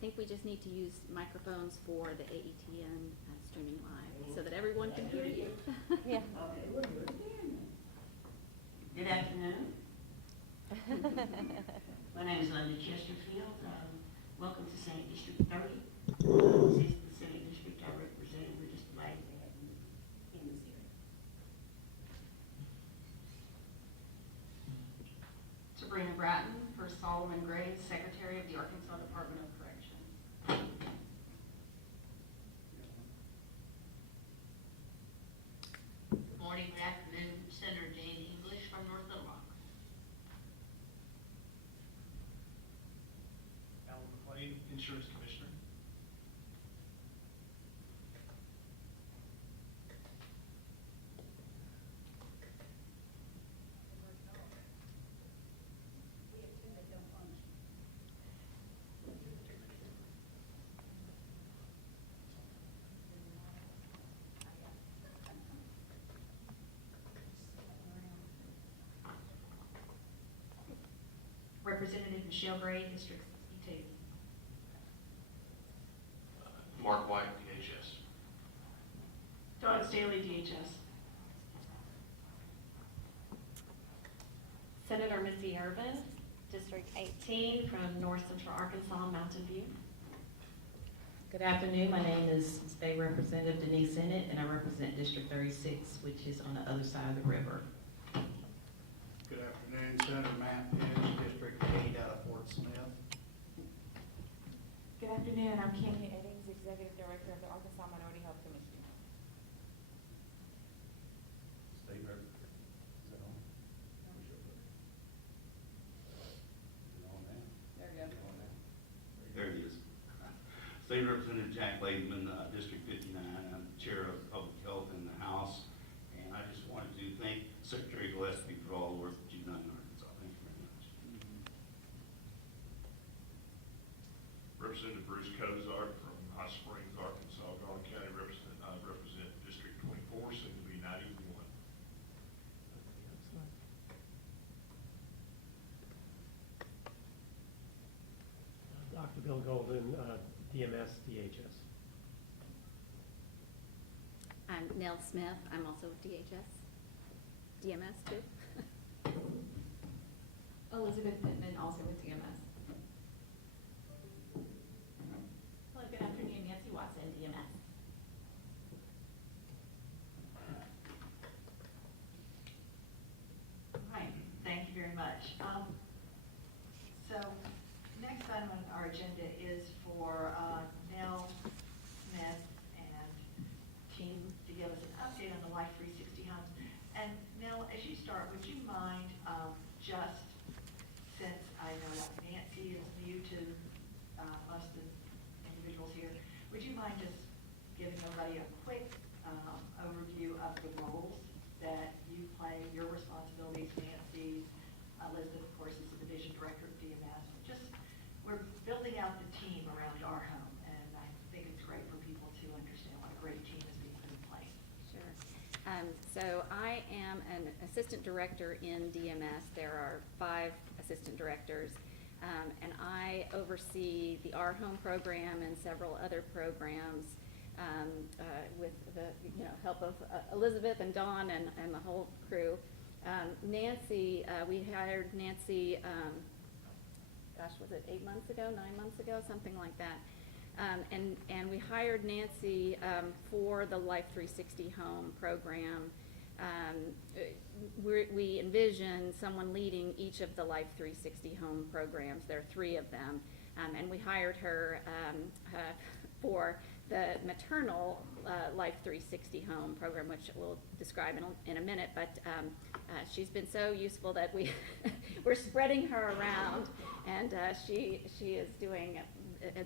think we just need to use microphones for the AETN streaming live so that everyone can hear you. Yeah. Good afternoon. My name is Linda Chesterfield. Welcome to Senate District 30. This is the Senate District I represent. We're just glad to have you in this area. Sabrina Bratton for Solomon Graves, Secretary of the Arkansas Department of Corrections. Good morning, good afternoon, Senator Jane English from North Little Rock. Alan McLean, Insurance Commissioner. Representative Michelle Gray, District 62. Mark White, DHS. Dawn Staley, DHS. Senator Missy Irvin, District 18 from North Central Arkansas, Mountain View. Good afternoon. My name is State Representative Denise Sennett, and I represent District 36, which is on the other side of the river. Good afternoon, Senator Matt Pitts, District 8 out of Fort Smith. Good afternoon, I'm Kenya Eddings, Executive Director of the Arkansas Minority Health Commission. State Rep. Is that on? Is it on now? There we go. Is it on now? There it is. State Representative Jack Lademan, District 59. I'm Chair of Public Health in the House. And I just wanted to thank Secretary Gillespie for all the work that you've done in Arkansas. Thank you very much. Representative Bruce Cozart from Hot Springs, Arkansas, Garland County, represent District 24, soon to be 91. Dr. Bill Golden, DMS, DHS. I'm Nell Smith. I'm also DHS. DMS too. Elizabeth Pittman, also with DMS. Hello, good afternoon, Nancy Watson, DMS. All right, thank you very much. So next item on our agenda is for Nell Smith and team to give us an update on the Life 360 homes. And Nell, as you start, would you mind just, since I know that Nancy is new to most of the individuals here, would you mind just giving everybody a quick overview of the roles that you play, your responsibilities, Nancy's, Elizabeth, of course, is the Division Director of DMS. Just, we're building out the team around ARHome, and I think it's great for people to understand what a great team is being put in place. Sure. So I am an assistant director in DMS. There are 5 assistant directors, and I oversee the ARHome program and several other programs with the help of Elizabeth and Dawn and the whole crew. Nancy, we hired Nancy, gosh, was it 8 months ago, 9 months ago, something like that. And we hired Nancy for the Life 360 Home program. We envision someone leading each of the Life 360 Home programs. There are 3 of them. And we hired her for the maternal Life 360 Home program, which we'll describe in a minute. But she's been so useful that we're spreading her around, and she is doing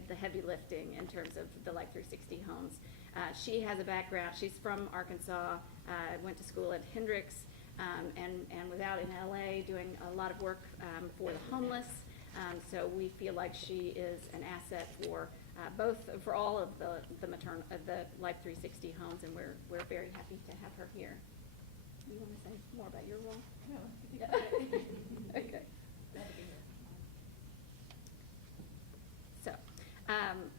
the heavy lifting in terms of the Life 360 homes. She has a background. She's from Arkansas, went to school at Hendrix, and was out in LA doing a lot of work for the homeless. So we feel like she is an asset for both for all of the Life 360 homes, and we're very happy to have her here. You want to say more about your role? No. Okay. Glad to be here. So,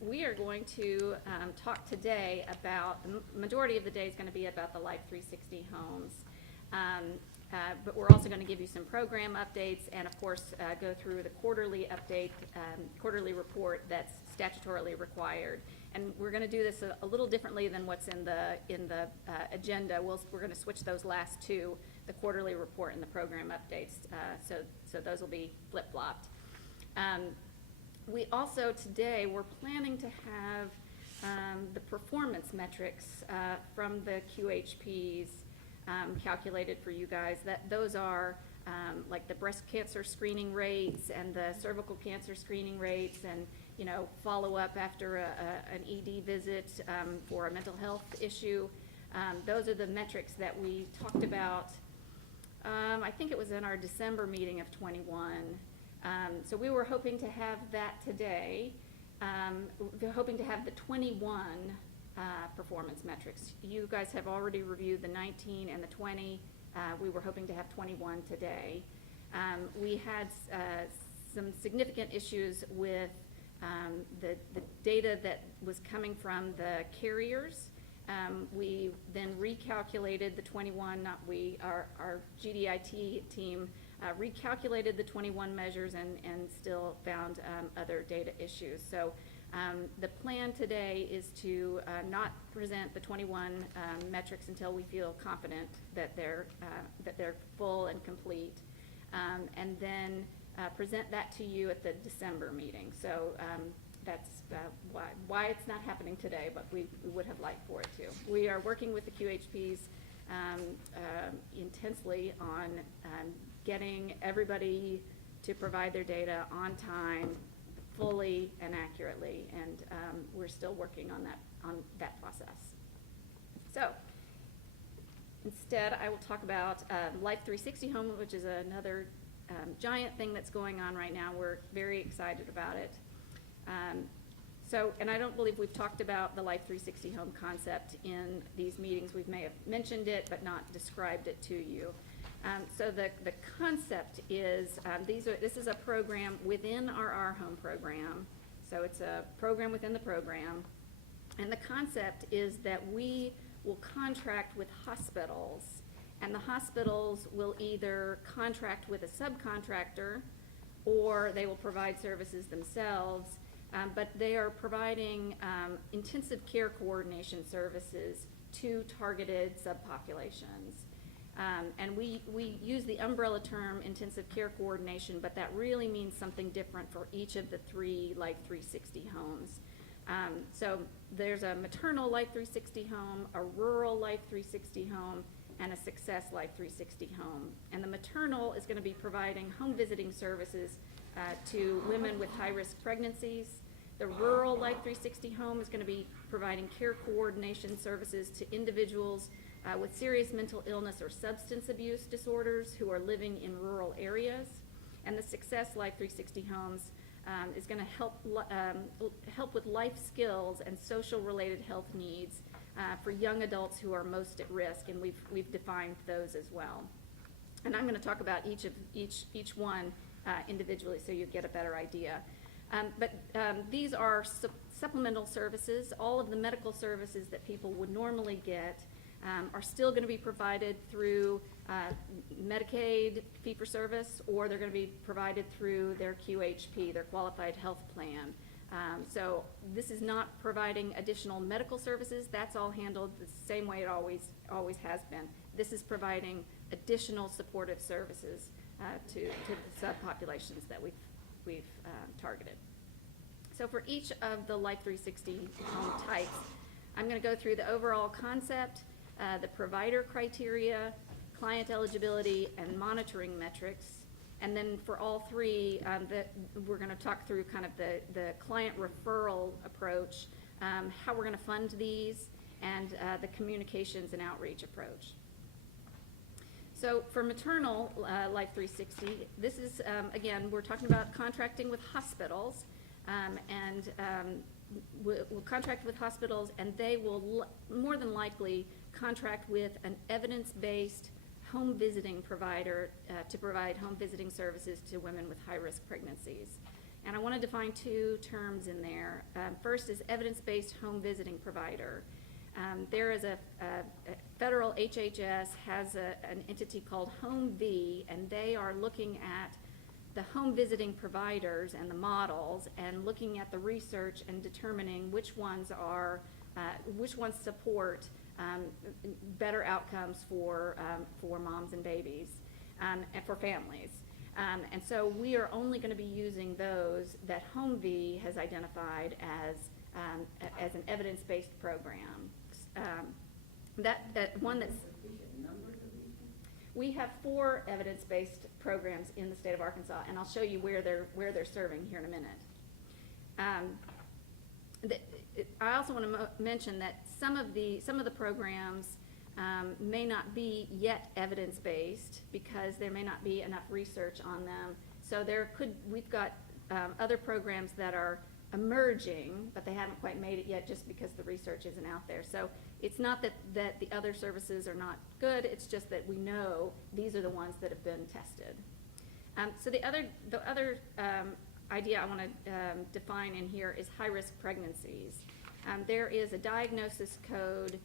We are going to talk today about, the majority of the day is going to be about the Life 360 homes. But we're also going to give you some program updates and, of course, go through the quarterly update, quarterly report that's statutorily required. And we're going to do this a little differently than what's in the agenda. We're going to switch those last two, the quarterly report and the program updates, so those will be flip-flopped. We also today, we're planning to have the performance metrics from the QHPs calculated for you guys. Those are like the breast cancer screening rates and the cervical cancer screening rates, and follow up after an ED visit for a mental health issue. Those are the metrics that we talked about. I think it was in our December meeting of 21. So we were hoping to have that today. We're hoping to have the 21 performance metrics. You guys have already reviewed the 19 and the 20. We were hoping to have 21 today. We had some significant issues with the data that was coming from the carriers. We then recalculated the 21, not we, our GDIT team recalculated the 21 measures and still found other data issues. So the plan today is to not present the 21 metrics until we feel confident that they're full and complete, and then present that to you at the December meeting. So that's why it's not happening today, but we would have liked for it to. We are working with the QHPs intensely on getting everybody to provide their data on time, fully and accurately, and we're still working on that process. So instead, I will talk about Life 360 Home, which is another giant thing that's going on right now. We're very excited about it. And I don't believe we've talked about the Life 360 Home concept in these meetings. We may have mentioned it, but not described it to you. So the concept is, this is a program within our ARHome program. So it's a program within the program. And the concept is that we will contract with hospitals, and the hospitals will either contract with a subcontractor or they will provide services themselves, but they are providing intensive care coordination services to targeted subpopulations. And we use the umbrella term intensive care coordination, but that really means something different for each of the 3 Life 360 homes. So there's a maternal Life 360 home, a rural Life 360 home, and a Success Life 360 home. And the maternal is going to be providing home visiting services to women with high-risk pregnancies. The rural Life 360 home is going to be providing care coordination services to individuals with serious mental illness or substance abuse disorders who are living in rural areas. And the Success Life 360 homes is going to help with life skills and social-related health needs for young adults who are most at risk, and we've defined those as well. And I'm going to talk about each one individually so you get a better idea. But these are supplemental services. All of the medical services that people would normally get are still going to be provided through Medicaid fee-for-service, or they're going to be provided through their QHP, their Qualified Health Plan. So this is not providing additional medical services. That's all handled the same way it always has been. This is providing additional supportive services to the subpopulations that we've targeted. So for each of the Life 360 home types, I'm going to go through the overall concept, the provider criteria, client eligibility, and monitoring metrics. And then for all 3, we're going to talk through kind of the client referral approach, how we're going to fund these, and the communications and outreach approach. So for maternal Life 360, this is, again, we're talking about contracting with hospitals, and we'll contract with hospitals, and they will more than likely contract with an evidence-based home visiting provider to provide home visiting services to women with high-risk pregnancies. And I want to define two terms in there. First is evidence-based home visiting provider. There is a federal HHS has an entity called HomeV, and they are looking at the home visiting providers and the models and looking at the research and determining which ones support better outcomes for moms and babies and for families. And so we are only going to be using those that HomeV has identified as an evidence-based program. That one that's we have 4 evidence-based programs in the state of Arkansas, and I'll show you where they're serving here in a minute. I also want to mention that some of the programs may not be yet evidence-based because there may not be enough research on them. So we've got other programs that are emerging, but they haven't quite made it yet just because the research isn't out there. So it's not that the other services are not good, it's just that we know these are the ones that have been tested. So the other idea I want to define in here is high-risk pregnancies. There is a diagnosis code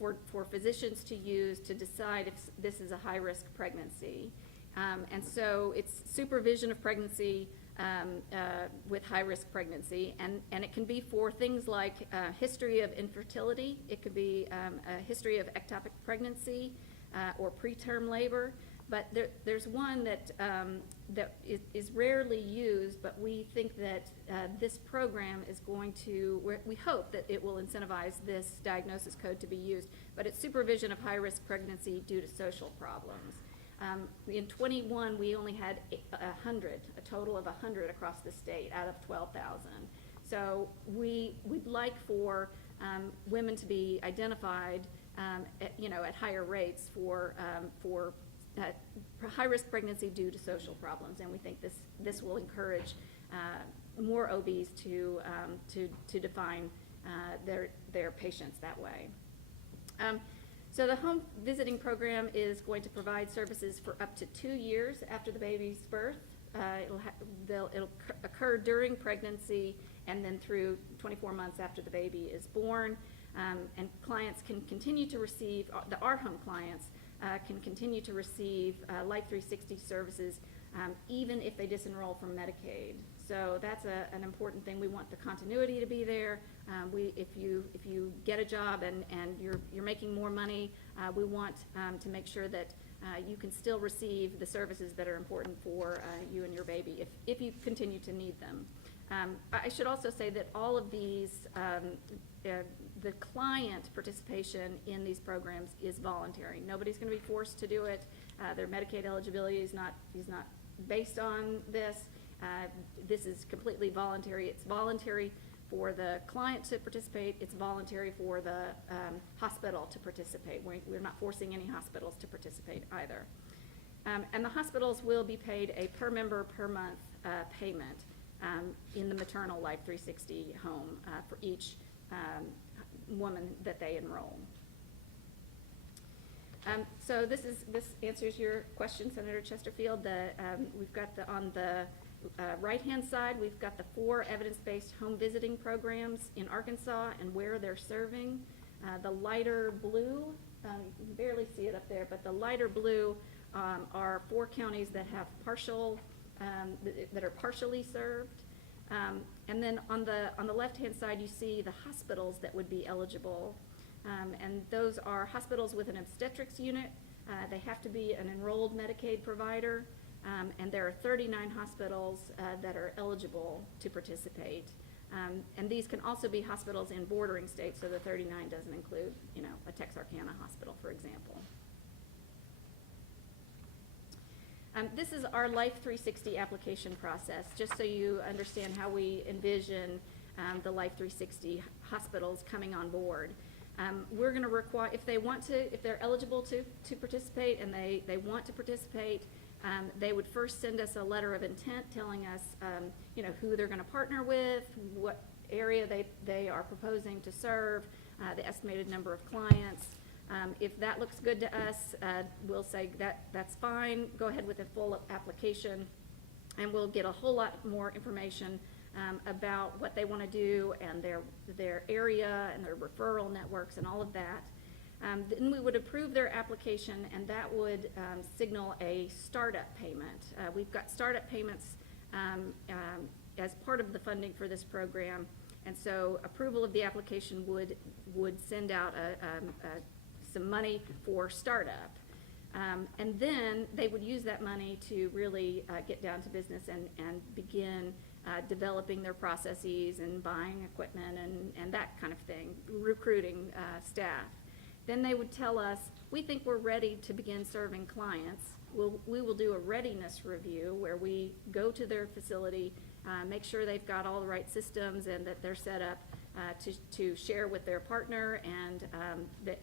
for physicians to use to decide if this is a high-risk pregnancy. And so it's supervision of pregnancy with high-risk pregnancy, and it can be for things like history of infertility. It could be a history of ectopic pregnancy or preterm labor. But there's one that is rarely used, but we think that this program is going to, we hope that it will incentivize this diagnosis code to be used, but it's supervision of high-risk pregnancy due to social problems. In 21, we only had 100, a total of 100 across the state out of 12,000. So we'd like for women to be identified, at higher rates for high-risk pregnancy due to social problems, and we think this will encourage more OBs to define their patients that way. So the home visiting program is going to provide services for up to 2 years after the baby's birth. It'll occur during pregnancy and then through 24 months after the baby is born. And clients can continue to receive, the ARHome clients can continue to receive Life 360 services even if they disenroll from Medicaid. So that's an important thing. We want the continuity to be there. If you get a job and you're making more money, we want to make sure that you can still receive the services that are important for you and your baby if you continue to need them. I should also say that all of these, the client participation in these programs is voluntary. Nobody's going to be forced to do it. Their Medicaid eligibility is not based on this. This is completely voluntary. It's voluntary for the client to participate. It's voluntary for the hospital to participate. We're not forcing any hospitals to participate either. And the hospitals will be paid a per member per month payment in the maternal Life 360 home for each woman that they enroll. So this answers your question, Senator Chesterfield. We've got on the right-hand side, we've got the 4 evidence-based home visiting programs in Arkansas and where they're serving. The lighter blue, you can barely see it up there, but the lighter blue are 4 counties that have that are partially served. And then on the left-hand side, you see the hospitals that would be eligible. And those are hospitals with an obstetrics unit. They have to be an enrolled Medicaid provider. And there are 39 hospitals that are eligible to participate. And these can also be hospitals in bordering states, so the 39 doesn't include, a Texarkana hospital, for example. This is our Life 360 application process, just so you understand how we envision the Life 360 hospitals coming on board. We're going to require, if they're eligible to participate and they want to participate, they would first send us a letter of intent telling us, who they're going to partner with, what area they are proposing to serve, the estimated number of clients. If that looks good to us, we'll say that's fine. Go ahead with a full application. And we'll get a whole lot more information about what they want to do and their area and their referral networks and all of that. Then we would approve their application, and that would signal a startup payment. We've got startup payments as part of the funding for this program, and so approval of the application would send out some money for startup. And then they would use that money to really get down to business and begin developing their processes and buying equipment and that kind of thing, recruiting staff. Then they would tell us, we think we're ready to begin serving clients. We will do a readiness review where we go to their facility, make sure they've got all the right systems and that they're set up to share with their partner, and that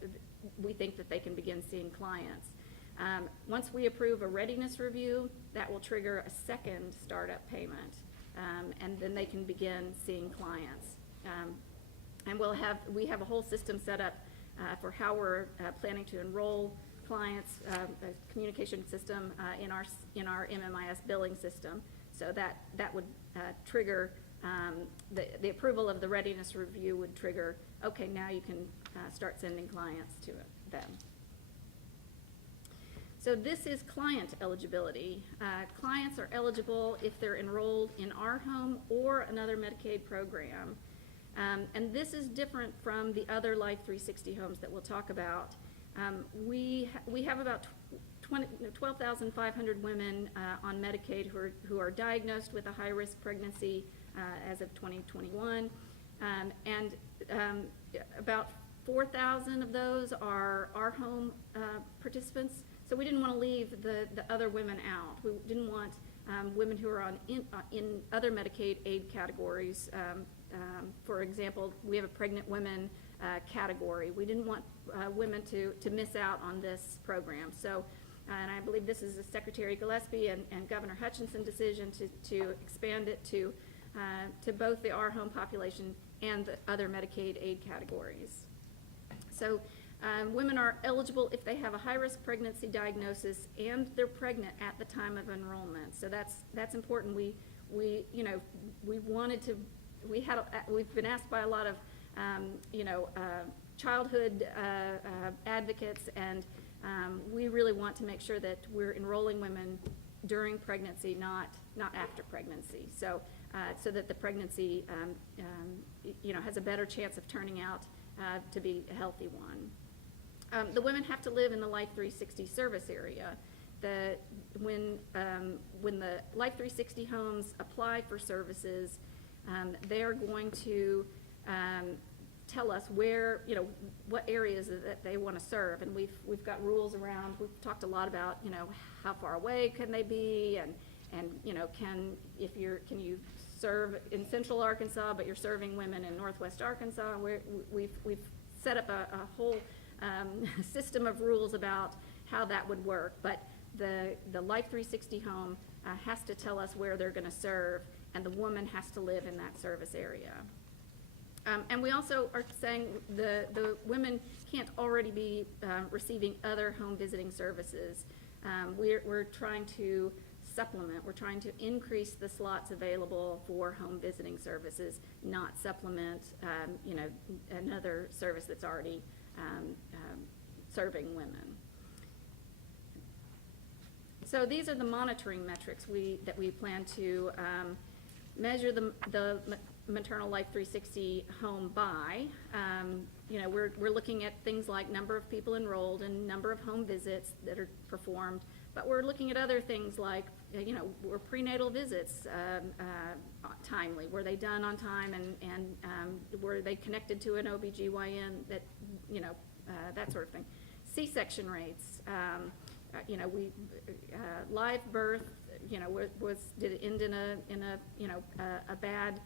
we think that they can begin seeing clients. Once we approve a readiness review, that will trigger a second startup payment, and then they can begin seeing clients. And we have a whole system set up for how we're planning to enroll clients, a communication system in our MMIS billing system. So that would trigger the approval of the readiness review would trigger, okay, now you can start sending clients to them. So this is client eligibility. Clients are eligible if they're enrolled in ARHome or another Medicaid program. And this is different from the other Life 360 homes that we'll talk about. We have about 12,500 women on Medicaid who are diagnosed with a high-risk pregnancy as of 2021. And about 4,000 of those are ARHome participants. So we didn't want to leave the other women out. We didn't want women who are in other Medicaid aid categories. For example, we have a pregnant women category. We didn't want women to miss out on this program. So, and I believe this is a Secretary Gillespie and Governor Hutchinson decision to expand it to both the ARHome population and the other Medicaid aid categories. So women are eligible if they have a high-risk pregnancy diagnosis and they're pregnant at the time of enrollment. So that's important. We've been asked by a lot of childhood advocates, and we really want to make sure that we're enrolling women during pregnancy, not after pregnancy. So that the pregnancy has a better chance of turning out to be a healthy one. The women have to live in the Life 360 service area. When the Life 360 homes apply for services, they're going to tell us where, what areas that they want to serve, and we've got rules around. We've talked a lot about, how far away can they be, and can you serve in Central Arkansas, but you're serving women in Northwest Arkansas. We've set up a whole system of rules about how that would work, but the Life 360 home has to tell us where they're going to serve, and the woman has to live in that service area. And we also are saying the women can't already be receiving other home visiting services. We're trying to supplement. We're trying to increase the slots available for home visiting services, not supplement another service that's already serving women. So these are the monitoring metrics that we plan to measure the maternal Life 360 home by. We're looking at things like number of people enrolled and number of home visits that are performed, but we're looking at other things like, were prenatal visits timely? Were they done on time, and were they connected to an OBGYN, that sort of thing. C-section rates, live birth, did it end in a bad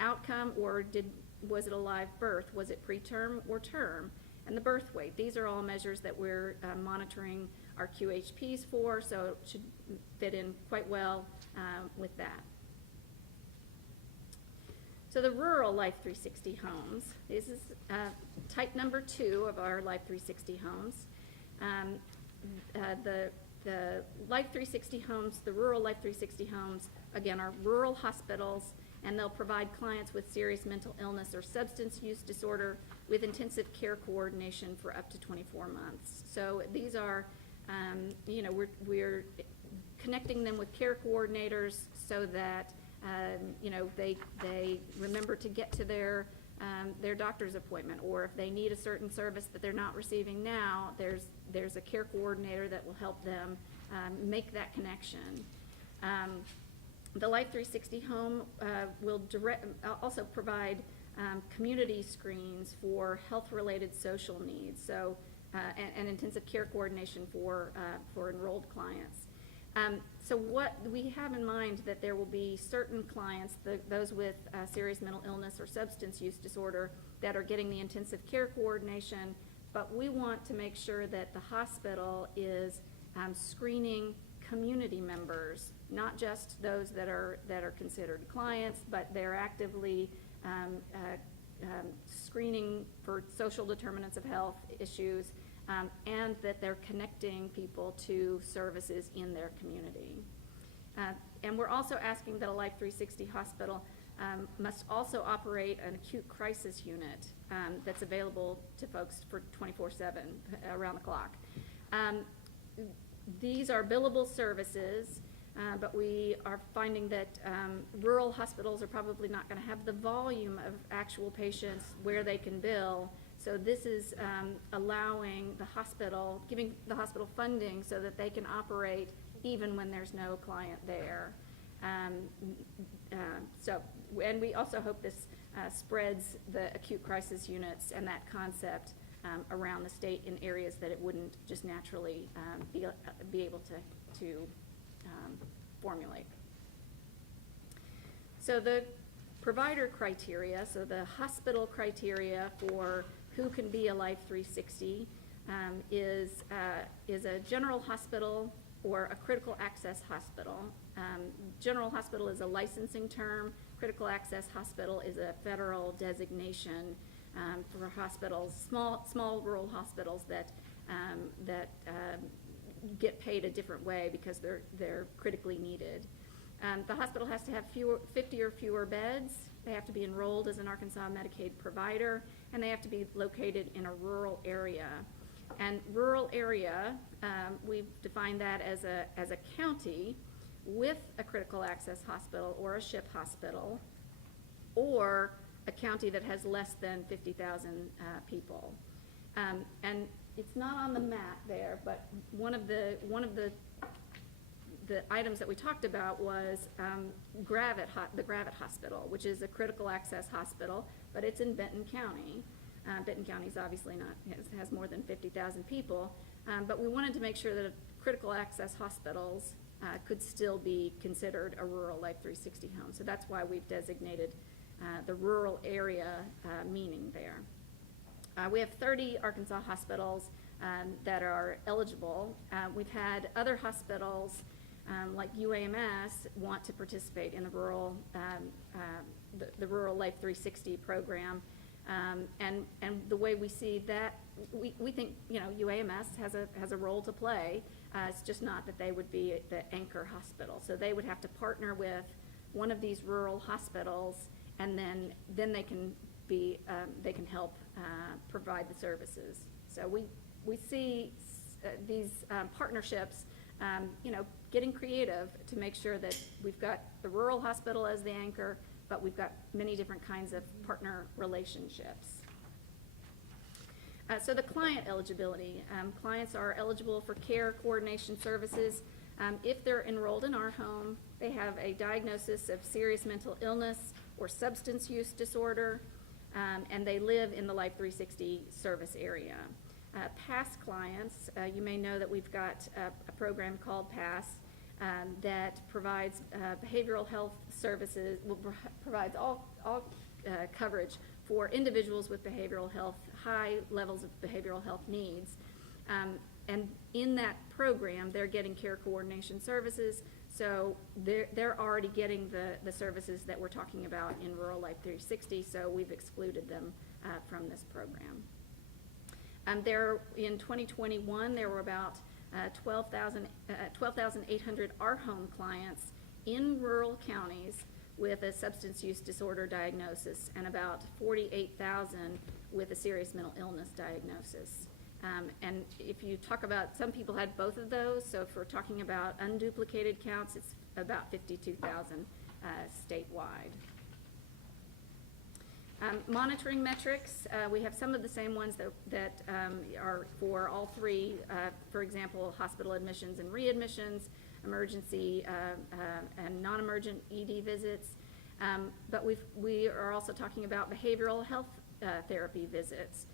outcome, or was it a live birth? Was it preterm or term? And the birth weight. These are all measures that we're monitoring our QHPs for, so it should fit in quite well with that. So the rural Life 360 homes, this is type number 2 of our Life 360 homes. The the Life 360 homes, the rural Life 360 homes, again, are rural hospitals, and they'll provide clients with serious mental illness or substance use disorder with intensive care coordination for up to 24 months. So these are, you know, we're connecting them with care coordinators so that, you know, they remember to get to their doctor's appointment, or if they need a certain service that they're not receiving now, there's a care coordinator that will help them make that connection. The Life 360 home will also provide community screens for health-related social needs, so and intensive care coordination for enrolled clients. So what we have in mind that there will be certain clients, those with serious mental illness or substance use disorder, that are getting the intensive care coordination, but we want to make sure that the hospital is screening community members, not just those that are considered clients, but they're actively screening for social determinants of health issues, and that they're connecting people to services in their community. And we're also asking that a Life 360 hospital must also operate an acute crisis unit that's available to folks for 24/7, around the clock. These are billable services, but we are finding that rural hospitals are probably not going to have the volume of actual patients where they can bill. So this is allowing the hospital, giving the hospital funding so that they can operate even when there's no client there. And we also hope this spreads the acute crisis units and that concept around the state in areas that it wouldn't just naturally be able to formulate. So the provider criteria, so the hospital criteria for who can be a Life 360 is a general hospital or a critical access hospital. General hospital is a licensing term. Critical access hospital is a federal designation for hospitals, small rural hospitals that get paid a different way because they're critically needed. The hospital has to have 50 or fewer beds. They have to be enrolled as an Arkansas Medicaid provider, and they have to be located in a rural area. And rural area, we've defined that as a county with a critical access hospital or a SHIP hospital, or a county that has less than 50,000 people. And it's not on the map there, but one of the items that we talked about was the Gravette Hospital, which is a critical access hospital, but it's in Benton County. Benton County is obviously has more than 50,000 people, but we wanted to make sure that critical access hospitals could still be considered a rural Life 360 home. So that's why we've designated the rural area meaning there. We have 30 Arkansas hospitals that are eligible. We've had other hospitals like UAMS want to participate in the rural Life 360 program. And the way we see that, we think, you know, UAMS has a role to play. It's just not that they would be the anchor hospital. So they would have to partner with one of these rural hospitals, and then they can be they can help provide the services. So we see these partnerships, you know, getting creative to make sure that we've got the rural hospital as the anchor, but we've got many different kinds of partner relationships. So the client eligibility. Clients are eligible for care coordination services if they're enrolled in ARHome, they have a diagnosis of serious mental illness or substance use disorder, and they live in the Life 360 service area. PASS clients, you may know that we've got a program called PASS that provides behavioral health services, provides all coverage for individuals with behavioral health, high levels of behavioral health needs. And in that program, they're getting care coordination services, so they're already getting the services that we're talking about in Rural Life 360, so we've excluded them from this program. In 2021, there were about 12,800 ARHome clients in rural counties with a substance use disorder diagnosis, and about 48,000 with a serious mental illness diagnosis. And if you talk about, some people had both of those, so if we're talking about unduplicated counts, it's about 52,000 statewide. Monitoring metrics, we have some of the same ones that are for all three. For example, hospital admissions and readmissions, emergency and non-emergent ED visits. But we are also talking about behavioral health therapy visits,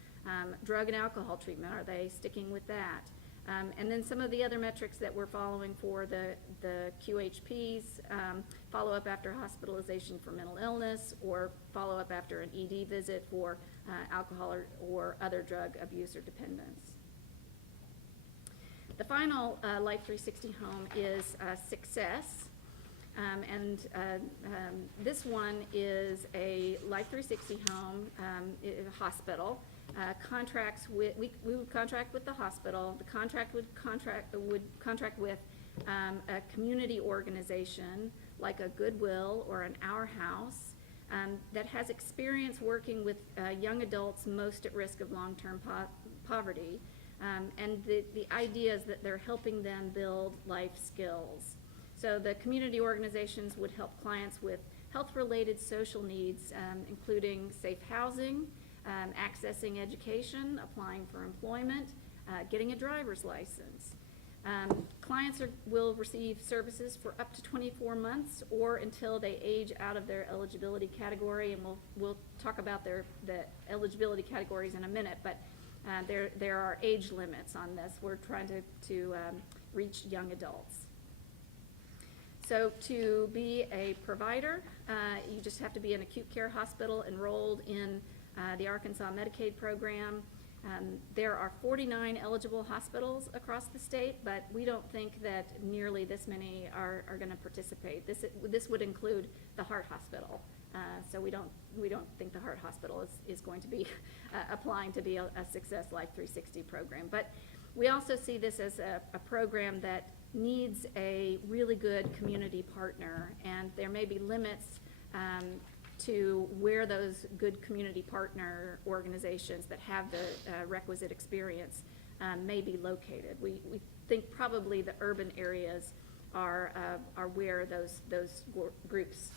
drug and alcohol treatment. Are they sticking with that? And then some of the other metrics that we're following for the QHPs, follow-up after hospitalization for mental illness, or follow-up after an ED visit for alcohol or other drug abuse or dependence. The final Life 360 home is Success. This one is a Life 360 home, hospital. We would contract with the hospital. The contract would contract with a community organization like a Goodwill or an Our House that has experience working with young adults most at risk of long-term poverty. And the idea is that they're helping them build life skills. So the community organizations would help clients with health-related social needs, including safe housing, accessing education, applying for employment, getting a driver's license. Clients will receive services for up to 24 months or until they age out of their eligibility category, and we'll talk about the eligibility categories in a minute, but there are age limits on this. We're trying to reach young adults. So to be a provider, you just have to be an acute care hospital enrolled in the Arkansas Medicaid program. There are 49 eligible hospitals across the state, but we don't think that nearly this many are going to participate. This would include the Heart Hospital. So we don't think the Heart Hospital is going to be applying to be a Success Life 360 program. But we also see this as a program that needs a really good community partner, and there may be limits to where those good community partner organizations that have the requisite experience may be located. We think probably the urban areas are where those groups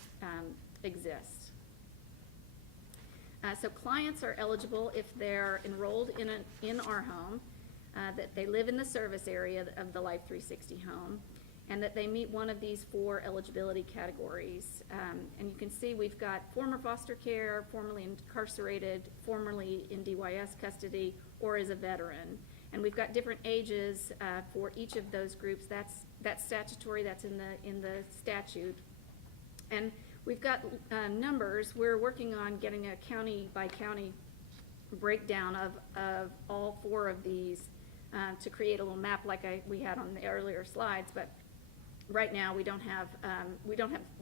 exist. So clients are eligible if they're enrolled in ARHome, that they live in the service area of the Life 360 home, and that they meet one of these 4 eligibility categories. And you can see we've got former foster care, formerly incarcerated, formerly in DYS custody, or as a veteran. And we've got different ages for each of those groups. That's statutory, that's in the statute. And we've got numbers. We're working on getting a county by county breakdown of all 4 of these to create a little map like we had on the earlier slides, but right now we don't have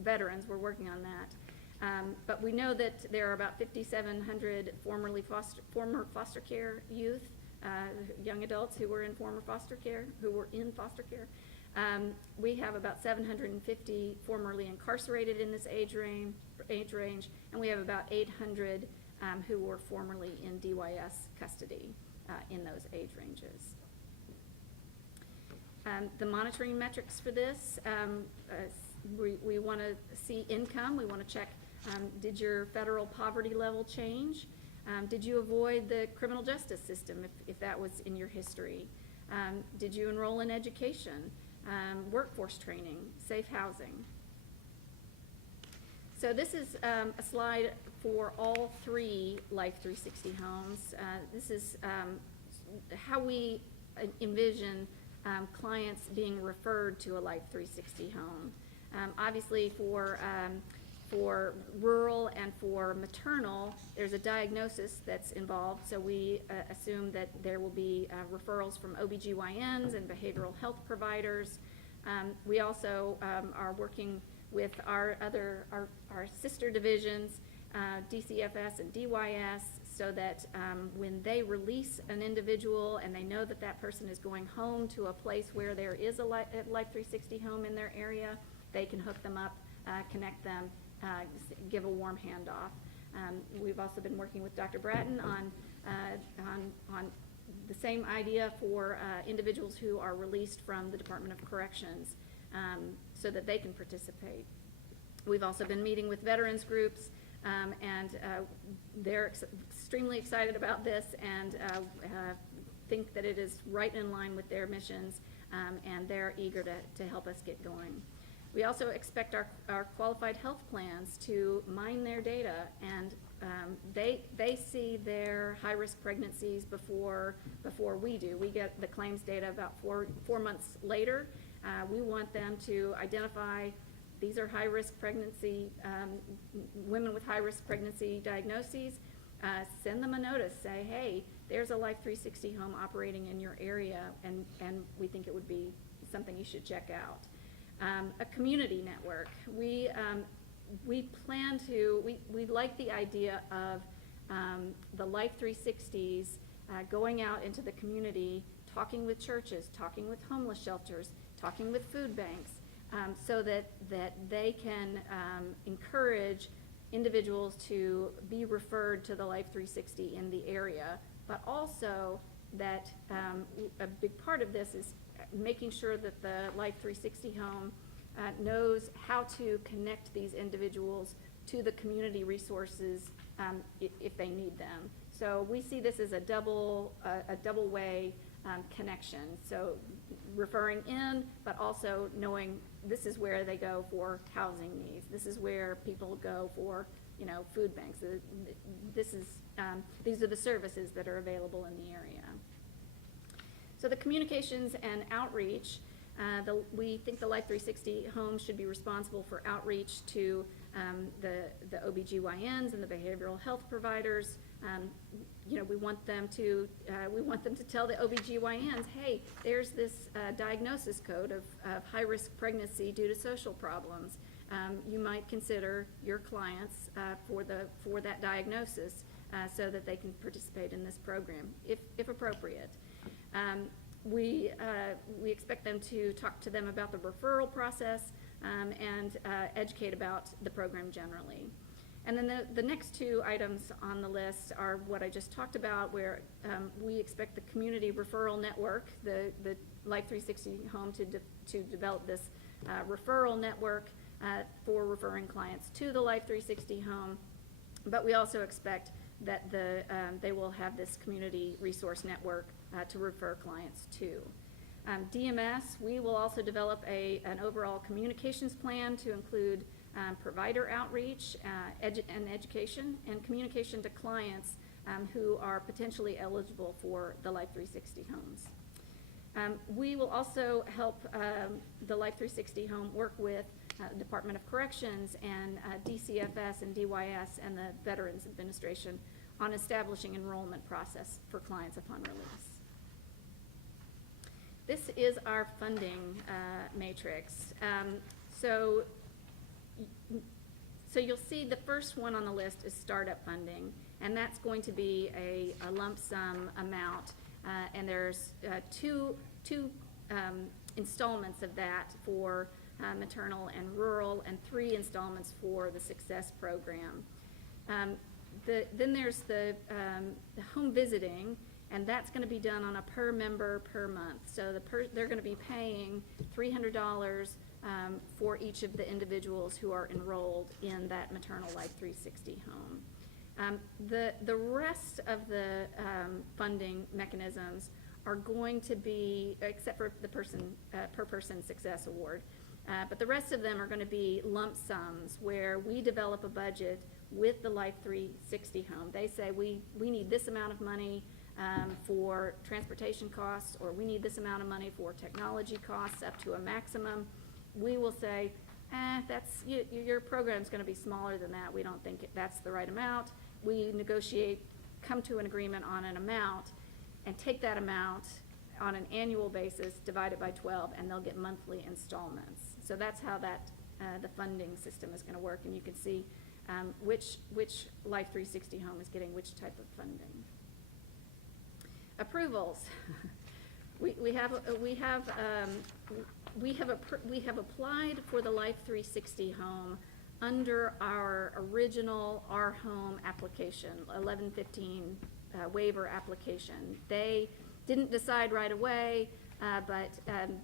veterans. We're working on that. But we know that there are about 5,700 former foster care youth, young adults who were in foster care. We have about 750 formerly incarcerated in this age range, and we have about 800 who were formerly in DYS custody in those age ranges. The monitoring metrics for this, we want to see income. We want to check, did your federal poverty level change? Did you avoid the criminal justice system if that was in your history? Did you enroll in education, workforce training, safe housing? So this is a slide for all 3 Life 360 homes. This is how we envision clients being referred to a Life 360 home. Obviously for rural and for maternal, there's a diagnosis that's involved, so we assume that there will be referrals from OBGYNs and behavioral health providers. We also are working with our sister divisions, DCFS and DYS, so that when they release an individual and they know that that person is going home to a place where there is a Life 360 home in their area, they can hook them up, connect them, give a warm handoff. We've also been working with Dr. Bratton on the same idea for individuals who are released from the Department of Corrections, so that they can participate. We've also been meeting with veterans groups, and they're extremely excited about this and think that it is right in line with their missions, and they're eager to help us get going. We also expect our qualified health plans to mine their data, and they see their high-risk pregnancies before we do. We get the claims data about four months later. We want them to identify these are high-risk pregnancy, women with high-risk pregnancy diagnoses. Send them a notice, say, hey, there's a Life 360 home operating in your area, and we think it would be something you should check out. A community network. We like the idea of the Life 360s going out into the community, talking with churches, talking with homeless shelters, talking with food banks, so that they can encourage individuals to be referred to the Life 360 in the area, but also that a big part of this is making sure that the Life 360 home knows how to connect these individuals to the community resources if they need them. So we see this as a double way connection. So referring in, but also knowing this is where they go for housing needs. This is where people go for, food banks. These are the services that are available in the area. So the communications and outreach, we think the Life 360 home should be responsible for outreach to the OBGYNs and the behavioral health providers. We want them to tell the OBGYNs, hey, there's this diagnosis code of high-risk pregnancy due to social problems. You might consider your clients for that diagnosis so that they can participate in this program if appropriate. We expect them to talk to them about the referral process and educate about the program generally. And then the next two items on the list are what I just talked about, where we expect the community referral network, the Life 360 home to develop this referral network for referring clients to the Life 360 home. But we also expect that they will have this community resource network to refer clients to. DMS, we will also develop an overall communications plan to include provider outreach and education and communication to clients who are potentially eligible for the Life 360 homes. We will also help the Life 360 home work with Department of Corrections and DCFS and DYS and the Veterans Administration on establishing enrollment process for clients upon release. This is our funding matrix. So you'll see the first one on the list is startup funding, and that's going to be a lump sum amount, and there's two installments of that for maternal and rural, and 3 installments for the Success program. Then there's the home visiting, and that's going to be done on a per member per month. So they're going to be paying $300 for each of the individuals who are enrolled in that maternal Life 360 home. The rest of the funding mechanisms are going to be, except for the per person success award, but the rest of them are going to be lump sums where we develop a budget with the Life 360 home. They say we need this amount of money for transportation costs, or we need this amount of money for technology costs up to a maximum. We will say, your program's going to be smaller than that. We don't think that's the right amount. We negotiate, come to an agreement on an amount, and take that amount on an annual basis, divide it by 12, and they'll get monthly installments. So that's how the funding system is going to work. And you can see which Life 360 home is getting which type of funding. Approvals. We have applied for the Life 360 home under our original ARHome application, 1115 waiver application. They didn't decide right away, but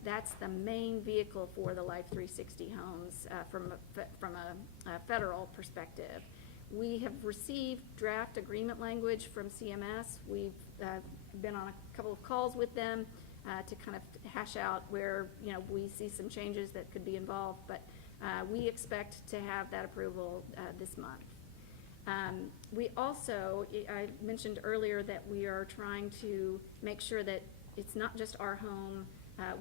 that's the main vehicle for the Life 360 homes from a federal perspective. We have received draft agreement language from CMS. We've been on a couple of calls with them to kind of hash out where, we see some changes that could be involved, but we expect to have that approval this month. We also, I mentioned earlier that we are trying to make sure that it's not just ARHome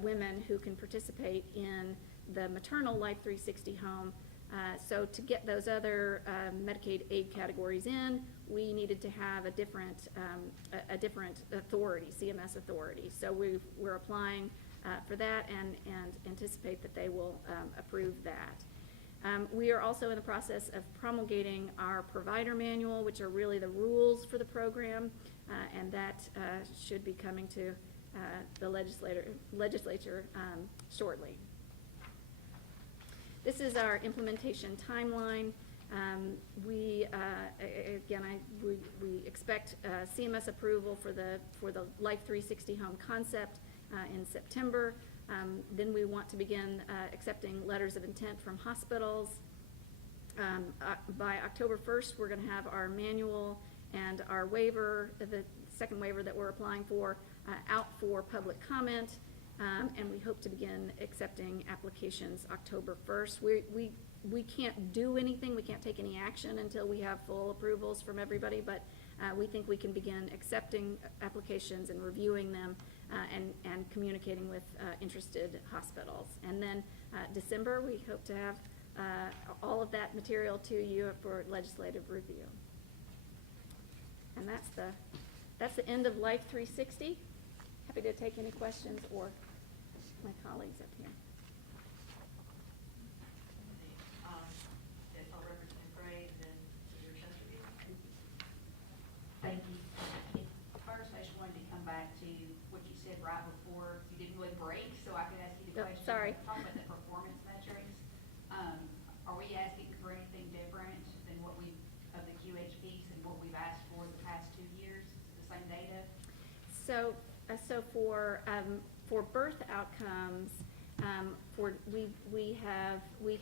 women who can participate in the maternal Life 360 home. So to get those other Medicaid aid categories in, we needed to have a different authority, CMS authority. So we're applying for that and anticipate that they will approve that. We are also in the process of promulgating our provider manual, which are really the rules for the program, and that should be coming to the legislature shortly. This is our implementation timeline. We expect CMS approval for the Life 360 home concept in September. Then we want to begin accepting letters of intent from hospitals. By October 1st, we're going to have our manual and our waiver, the second waiver that we're applying for, out for public comment. And we hope to begin accepting applications October 1st. We can't do anything, we can't take any action until we have full approvals from everybody, but we think we can begin accepting applications and reviewing them and communicating with interested hospitals. And then December, we hope to have all of that material to you for legislative review. And that's the end of Life 360. Happy to take any questions or my colleagues up here. That's all Representative Gray, and then your Chesterfield. Thank you. First, I just wanted to come back to what you said right before you didn't really break, so I could ask you the Oh, question. sorry. Talking about the performance metrics, are we asking for anything different than what we, of the QHPs and what we've asked for the past 2 years, the same data? So for birth outcomes, we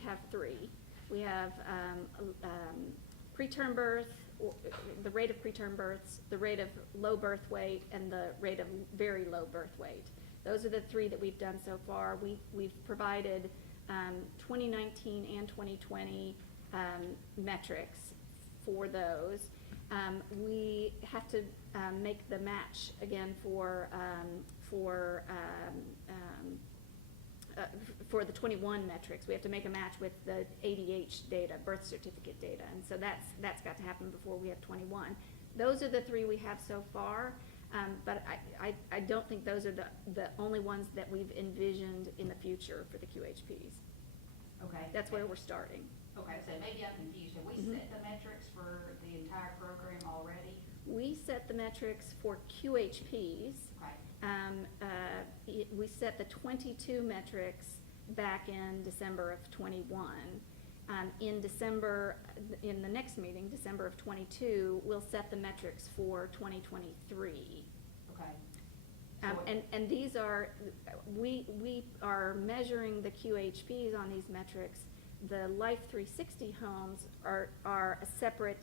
have three. We have preterm birth, the rate of preterm births, the rate of low birth weight, and the rate of very low birth weight. Those are the three that we've done so far. We've provided 2019 and 2020 metrics for those. We have to make the match again for the 21 metrics. We have to make a match with the ADH data, birth certificate data, and so that's got to happen before we have 21. Those are the three we have so far, but I don't think those are the only ones that we've envisioned in the future for the QHPs. Okay. That's where we're starting. Okay, so maybe I'm confused. Have we set the metrics for the entire program already? We set the metrics for QHPs. Okay. We set the 22 metrics back in December of 21. In December, in the next meeting, December of 22, we'll set the metrics for 2023. Okay. And these are, we are measuring the QHPs on these metrics. The Life 360 homes are a separate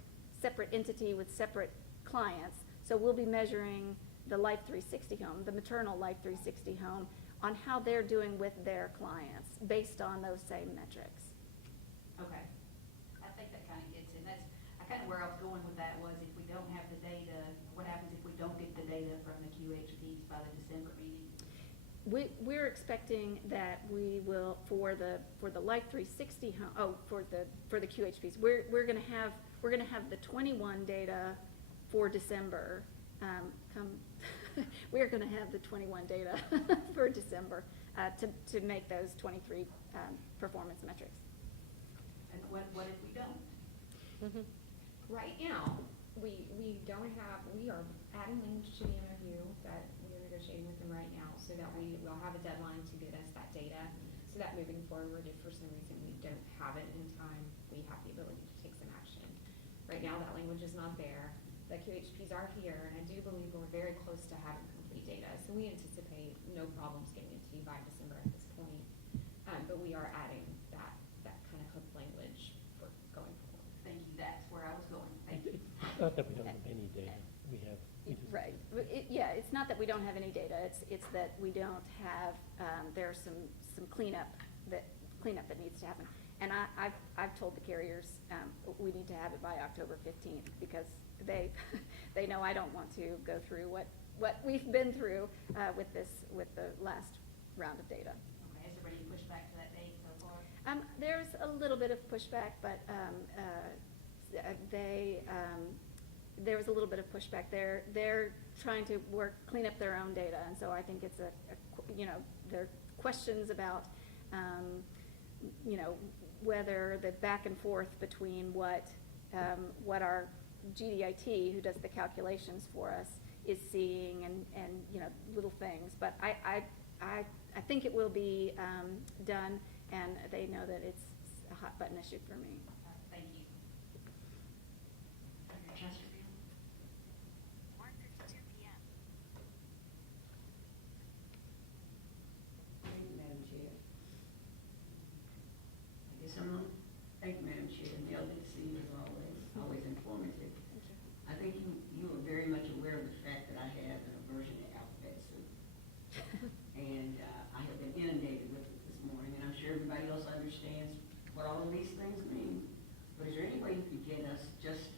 entity with separate clients. So we'll be measuring the Life 360 home, the maternal Life 360 home, on how they're doing with their clients based on those same metrics. Okay. I think that kind of gets in. That's kind of where I was going with that was if we don't have the data, what happens if we don't get the data from the QHPs by the December meeting? We're expecting that we will for the Life 360 home, for the QHPs. We're going to have the 21 data for December. We're going to have the 21 data for December to make those 23 performance metrics. And what if we don't? Right now, we don't have, we are adding language to the MOU that we are negotiating with them right now, so that we will have a deadline to get us that data, so that moving forward, if for some reason we don't have it in time, we have the ability to take some action. Right now, that language is not there. The QHPs are here, and I do believe we're very close to having complete data, so we anticipate no problems getting it to you by December at this point. But we are adding that kind of hook language for going forward. Thank you, that's where I was going, thank you. It's not that we don't have any data, we just. Right. Yeah, it's not that we don't have any data, it's that we don't have, there's some cleanup that needs to happen. And I've told the carriers, we need to have it by October 15th, because they know I don't want to go through what we've been through, with the last round of data. Okay, is there any pushback to that date so far? There's a little bit of pushback, but there was a little bit of pushback. They're trying to clean up their own data, and so I think it's there are questions about, whether the back and forth between what our GDIT, who does the calculations for us, is seeing, and little things. But I think it will be done, and they know that it's a hot button issue for me. Thank you. Dr. Chesterfield? 1:52 p.m. Thank you, Madam Chair. I guess I'm on. Thank you, Madam Chair. Nell, good to see you as always informative. Thank you. I think you are very much aware of the fact that I have an aversion to alphabet soup. And I have been inundated with it this morning, and I'm sure everybody else understands what all of these things mean. But is there any way you could get us just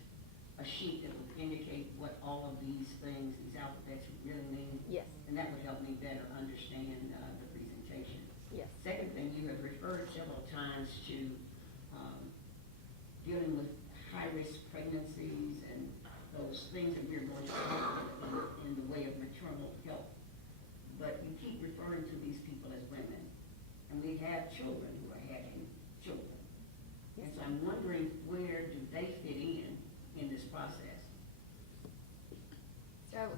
a sheet that would indicate what all of these things, these alphabets really mean? Yes. And that would help me better understand the presentation. Yes. Second thing, you have referred several times to dealing with high-risk pregnancies and those things that we're going to talk about in the way of maternal health. But you keep referring to these people as women, and we have children who are having children. And so I'm wondering, where do they fit in this process? So,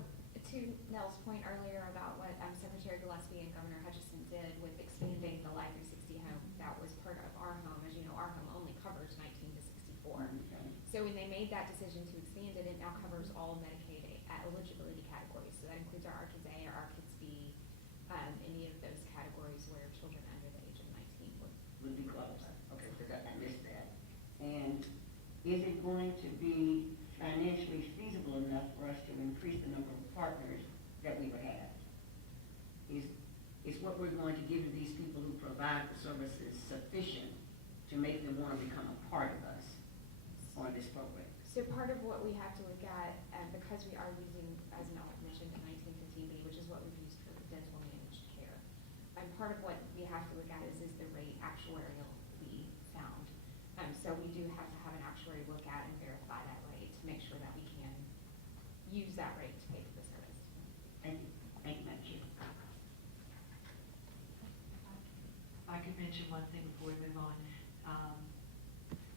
to Nell's point earlier about what Secretary Gillespie and Governor Hutchison did with expanding the Life 360 home, that was part of ARHome. As you know, ARHome only covers 19 to 64. Okay. So when they made that decision to expand it, it now covers all Medicaid eligibility categories. So that includes our Kids A or our Kids B, any of those categories where children under the age of 19 Would be qualified. Okay, because I missed that. And is it going to be financially feasible enough for us to increase the number of partners that we would have? Is what we're going to give to these people who provide the services sufficient to make them want to become a part of us on this program? So part of what we have to look at, because we are using, as Nell had mentioned, the 1915B, which is what we've used for dental managed care, and part of what we have to look at is the rate actuarially sound. So we do have to have an actuary look at and verify that rate to make sure that we can use that rate to pay for the service. Thank you. Thank you, Madam Chair. If I could mention one thing before we move on.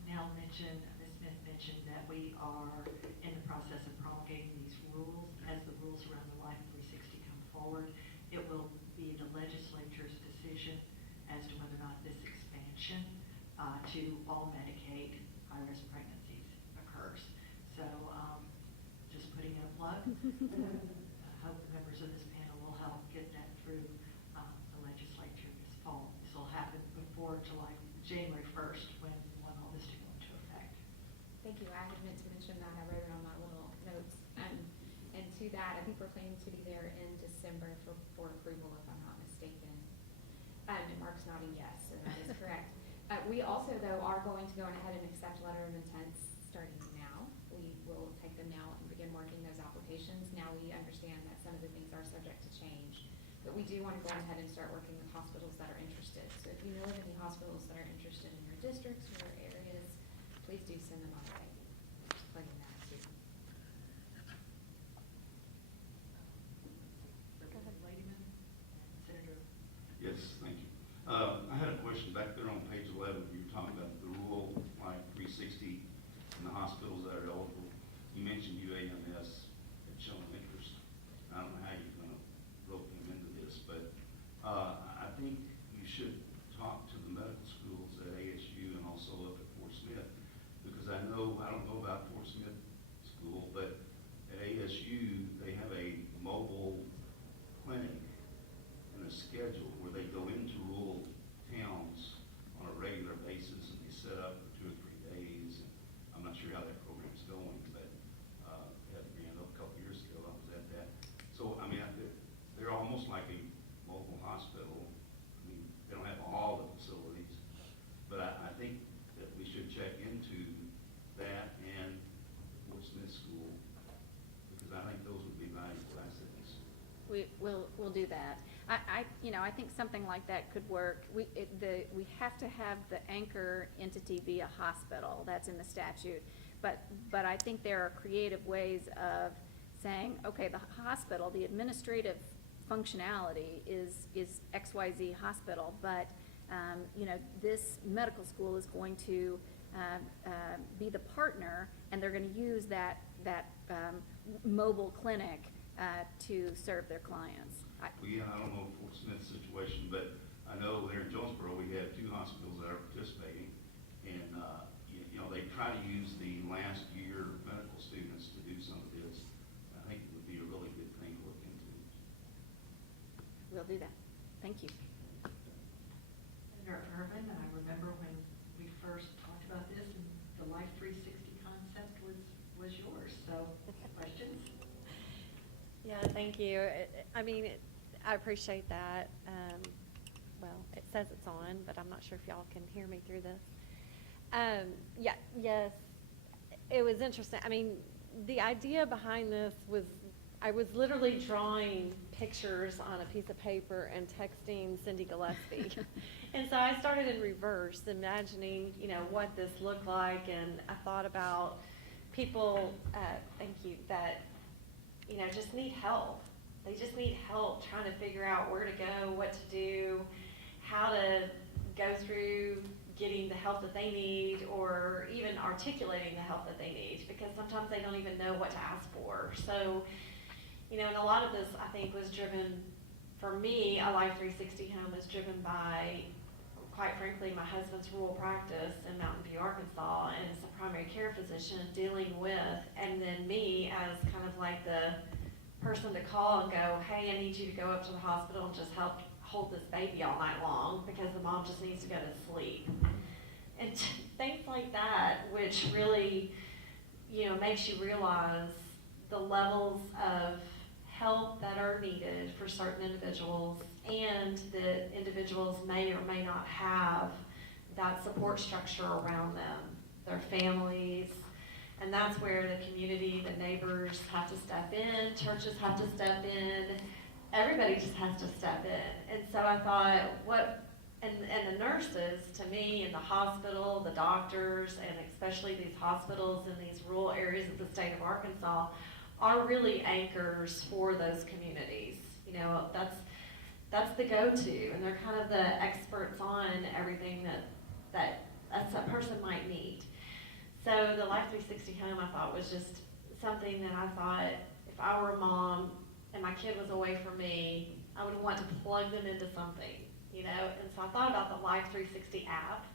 Nell mentioned, Ms. Smith mentioned that we are in the process of promulgating these rules. As the rules around the Life 360 come forward, it will be the legislature's decision as to whether or not this expansion to all Medicaid high-risk pregnancies occurs. So just putting in a plug. I hope the members of this panel will help get that through the legislature this fall. This will happen before January 1st, when we want all this to go into effect. Thank you. I had meant to mention that. I wrote it on my little notes. And to that, I think we're planning to be there in December for approval, if I'm not mistaken. And Mark's nodding yes, so that is correct. We also, though, are going to go ahead and accept letter of intents starting now. We will take them now and begin working those applications. Now we understand that some of the things are subject to change. But we do want to go ahead and start working with hospitals that are interested. So if you know of any hospitals that are interested in your districts or your areas, please do send them our way. Just plugging that too. Representative Ladyman, Senator. Yes, thank you. I had a question back there on page 11. You were talking about the rural Life 360 and the hospital you mentioned UAMS had shown interest. I don't know how you're gonna rope them into this, but, I think you should talk to the medical schools at ASU and also up at Fort Smith, because I don't know about Fort Smith School, but at ASU, they have a mobile clinic and a schedule where they go into rural towns on a regular basis, and they set up for 2 or 3 days. And I'm not sure how that program's going, but it had ran up a couple years ago. I was at that. So, I mean, they're almost like a mobile hospital. I mean, they don't have all the facilities, but I think that we should check into that and Fort Smith School, because I think those would be valuable assets. We'll do that. I think something like that could work. We have to have the anchor entity be a hospital. That's in the statute. But I think there are creative ways of saying, okay, the hospital, the administrative functionality is XYZ hospital, but, this medical school is going to be the partner, and they're going to use that mobile clinic to serve their clients. Well, yeah, I don't know Fort Smith's situation, but I know there in Jonesboro, we have 2 hospitals that are participating, and, they try to use the last year medical students to do some of this. I think it would be a really good thing to look into. We'll do that. Thank you. Senator Urban, I remember when we first talked about this, and the Life 360 concept was yours, so questions? Yeah, thank you. I appreciate that. Well, it says it's on, but I'm not sure if y'all can hear me through this. Yes, it was interesting. I mean, the idea behind this was, I was literally drawing pictures on a piece of paper and texting Cindy Gillespie. And so I started in reverse, imagining, what this looked like, and I thought about people, thank you, that, just need help. They just need help trying to figure out where to go, what to do, how to go through getting the help that they need, or even articulating the help that they need, because sometimes they don't even know what to ask for. So, and a lot of this, I think, was driven, for me, a Life 360 home is driven by, quite frankly, my husband's rural practice in Mountain View, Arkansas, and as a primary care physician dealing with, and then me as kind of like the person to call and go, hey, I need you to go up to the hospital and just help hold this baby all night long because the mom just needs to go to sleep. And things like that, which really, makes you realize the levels of help that are needed for certain individuals, and that individuals may or may not have that support structure around them, their families. And that's where the community, the neighbors have to step in, churches have to step in, everybody just has to step in. And so I thought, and the nurses, to me, in the hospital, the doctors, and especially these hospitals in these rural areas of the state of Arkansas, are really anchors for those communities. That's the go-to, and they're kind of the experts on everything that a person might need. So the Life 360 home, I thought, was just something that I thought, if I were a mom and my kid was away from me, I would want to plug them into something, And so I thought about the Life 360 app,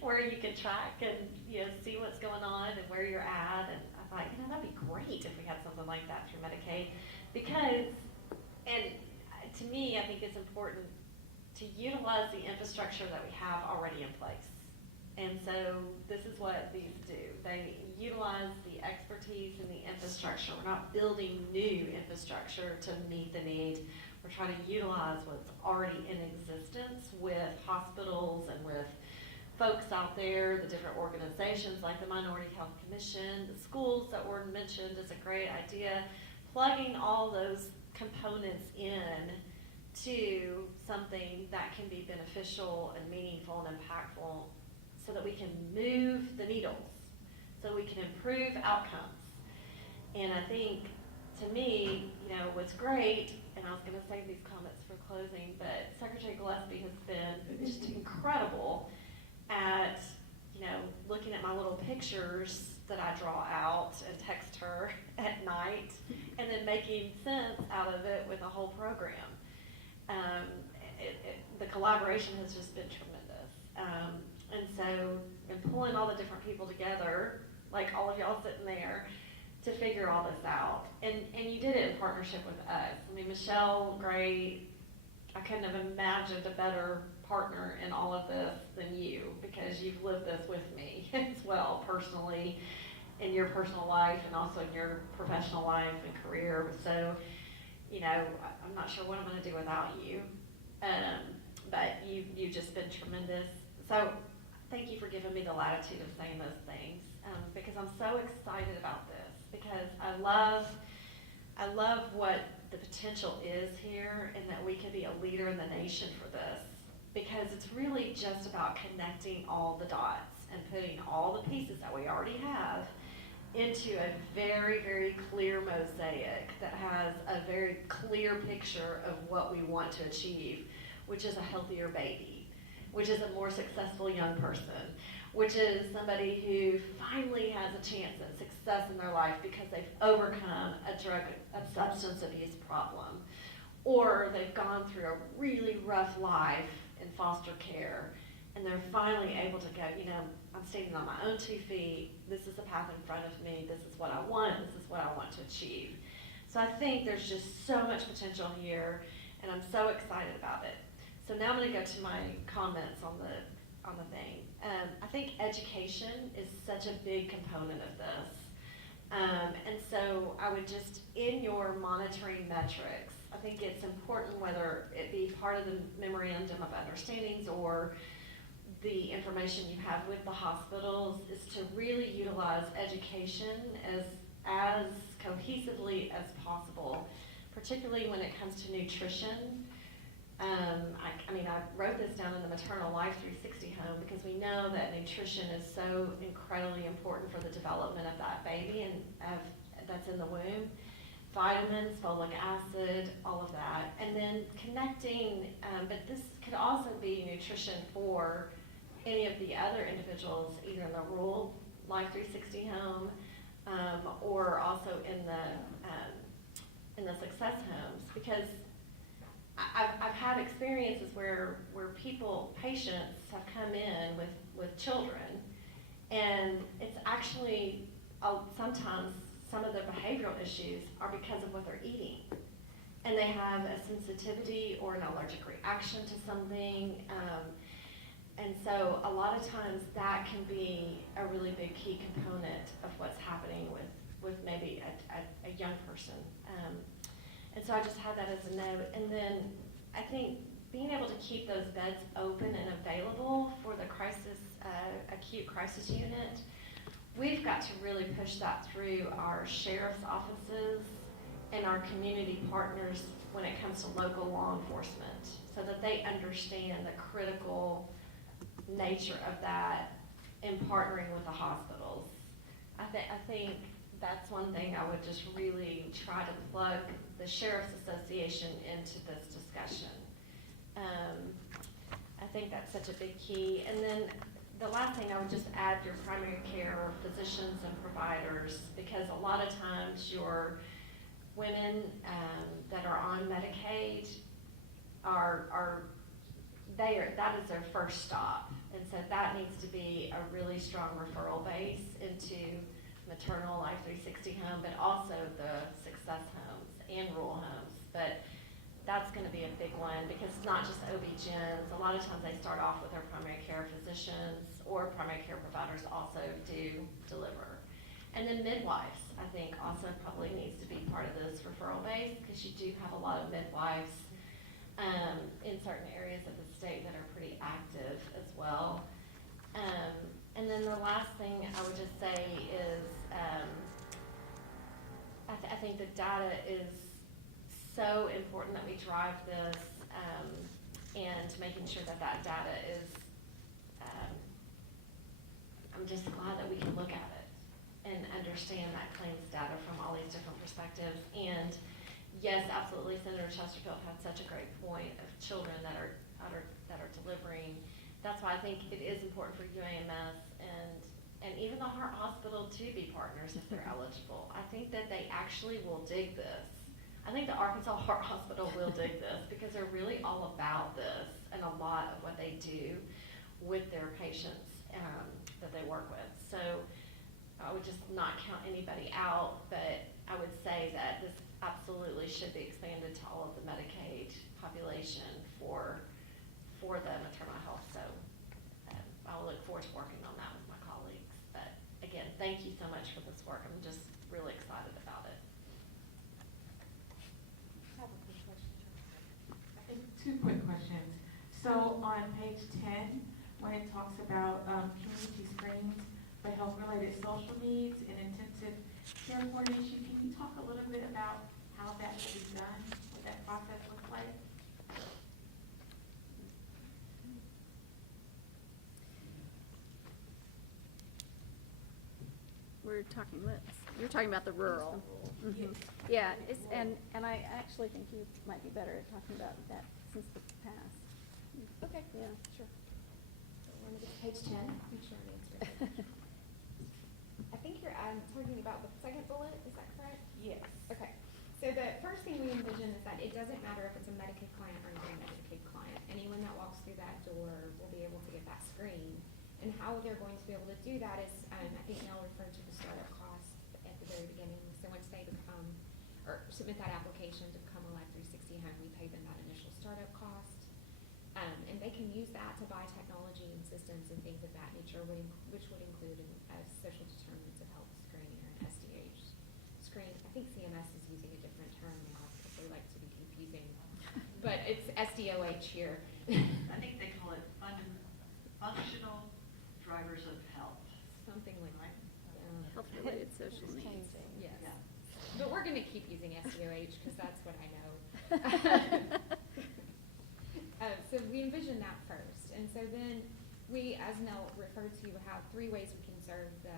where you can track and, see what's going on and where you're at. And I thought, that'd be great if we had something like that through Medicaid. Because, and to me, I think it's important to utilize the infrastructure that we have already in place. And so this is what these do. They utilize the expertise and the infrastructure. We're not building new infrastructure to meet the need. We're trying to utilize what's already in existence with hospitals and with folks out there, the different organizations like the Minority Health Commission, the schools that were mentioned is a great idea. Plugging all those components in to something that can be beneficial and meaningful and impactful, so that we can move the needles, so we can improve outcomes. And I think, to me, what's great, and I was going to save these comments for closing, but Secretary Gillespie has been just incredible at, looking at my little pictures that I draw out and text her at night, and then making sense out of it with a whole program. The collaboration has just been tremendous. And so, and pulling all the different people together, like all of y'all sitting there, to figure all this out. And you did it in partnership with us. I mean, Michelle, great. I couldn't have imagined a better partner in all of this than you, because you've lived this with me as well, personally, in your personal life and also in your professional life and career. So, you know, I'm not sure what I'm going to do without you. But you've just been tremendous. So thank you for giving me the latitude of saying those things, because I'm so excited about this, because I love what the potential is here, and that we could be a leader in the nation for this, because it's really just about connecting all the dots and putting all the pieces that we already have into a very, very clear mosaic that has a very clear picture of what we want to achieve, which is a healthier baby, which is a more successful young person, which is somebody who finally has a chance at success in their life because they've overcome a substance abuse problem, or they've gone through a really rough life in foster care, and they're finally able to go, you know, I'm standing on my own 2 feet, this is the path in front of me, this is what I want, this is what I want to achieve. So I think there's just so much potential here, and I'm so excited about it. So now I'm going to go to my comments on the thing. I think education is such a big component of this. And so I would just, in your monitoring metrics, I think it's important, whether it be part of the memorandum of understandings or the information you have with the hospitals, is to really utilize education as cohesively as possible, particularly when it comes to nutrition. I mean, I wrote this down in the Maternal Life 360 home, because we know that nutrition is so incredibly important for the development of that baby and that's in the womb. Vitamins, folic acid, all of that. And then connecting, but this could also be nutrition for any of the other individuals, either in the Rural Life 360 home, or also in the Success homes, because I've had experiences where patients have come in with children, and it's actually sometimes some of the behavioral issues are because of what they're eating, and they have a sensitivity or an allergic reaction to something, and so a lot of times that can be a really big key component of what's happening with maybe a young person. And so I just had that as a note. And then I think being able to keep those beds open and available for the acute crisis unit, we've got to really push that through our sheriff's offices and our community partners when it comes to local law enforcement, so that they understand the critical nature of that in partnering with the hospitals. I think that's one thing I would just really try to plug the Sheriff's Association into this discussion. I think that's such a big key. And then the last thing I would just add, your primary care physicians and providers, because a lot of times your women that are on Medicaid that is their first stop. And so that needs to be a really strong referral base into Maternal Life 360 home, but also the Success homes and rural homes. But that's going to be a big one, because it's not just OB-GYNs. A lot of times they start off with their primary care physicians, or primary care providers also do deliver. And then midwives, I think, also probably needs to be part of this referral base, because you do have a lot of midwives in certain areas of the state that are pretty active as well. And then the last thing I would just say is I think the data is so important that we drive this, and making sure that data is, I'm just glad that we can look at it and understand that claims data from all these different perspectives. And yes, absolutely, Senator Chesterfield had such a great point of children that are delivering. That's why I think it is important for UAMS and even the heart hospital to be partners if they're eligible. I think that they actually will dig this. I think the Arkansas Heart Hospital will dig this because they're really all about this and a lot of what they do with their patients that they work with. So I would just not count anybody out, but I would say that this absolutely should be expanded to all of the Medicaid population for the maternal health. So I'll look forward to working on that with my colleagues. But again, thank you so much for this work. I'm just really excited about it. I have a quick question. I think 2 quick questions. So on page 10, when it talks about community screens for health-related social needs and intensive care coordination, can you talk a little bit about how that will be done, what that process looks like? We're talking lists. You're talking about the rural. Mhm. Yes. Yeah, and I actually think you might be better at talking about that since the past. Okay. Yeah, sure. We're gonna get to page 10, make sure I'm answering. I think you're talking about the second bullet, is that correct? Yes. Okay, so the first thing we envision is that it doesn't matter if it's a Medicaid client or not a Medicaid client. Anyone that walks through that door will be able to get that screen. And how they're going to be able to do that is, I think Nell referred to the startup cost at the very beginning. So once they become, or submit that application to become a Life 360 home, we pay them that initial startup cost. And they can use that to buy technology and systems and things of that nature, which would include a social determinants of health screen or an SDH screen. I think CMS is using a different term now because they like to be confusing, but it's SDOH here. I think they call it functional drivers of health. Something like that. Health-related social It's needs. changing. Yes. Yeah. But we're gonna keep using SDOH because that's what I know. So we envision that first. And so then we, as Nell referred to, have 3 ways we can serve the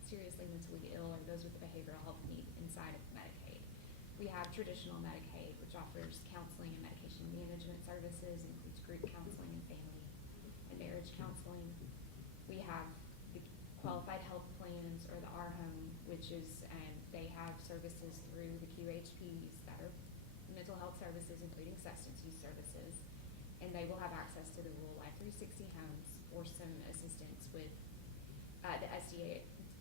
seriously mentally ill or those with a behavioral health need inside of Medicaid. We have traditional Medicaid, which offers counseling and medication management services, includes group counseling and family and marriage counseling. We have the qualified health plans or the ARHome, which is, they have services through the QHPs that are mental health services, including substance use services. And they will have access to the rural Life 360 homes or some assistance with the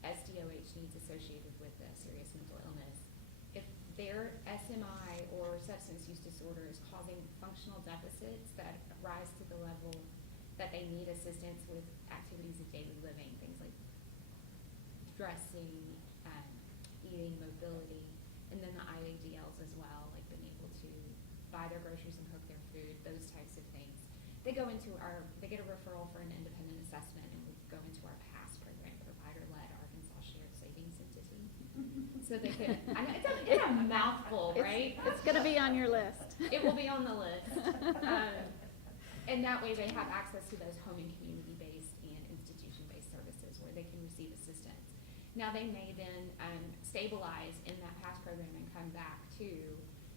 SDOH needs associated with the serious mental illness. If their SMI or substance use disorder is causing functional deficits that rise to the level that they need assistance with activities of daily living, things like dressing, eating, mobility, and then the IADLs as well, like being able to buy their groceries and cook their food, those types of things. They get a referral for an independent assessment and we go into our PASS program, provider-led Arkansas Shared Savings Entity. So they could, I know, it's a mouthful, right? It's gonna be on your list. It will be on the list. And that way they have access to those home and community-based and institution-based services where they can receive assistance. Now they may then stabilize in that PASS program and come back to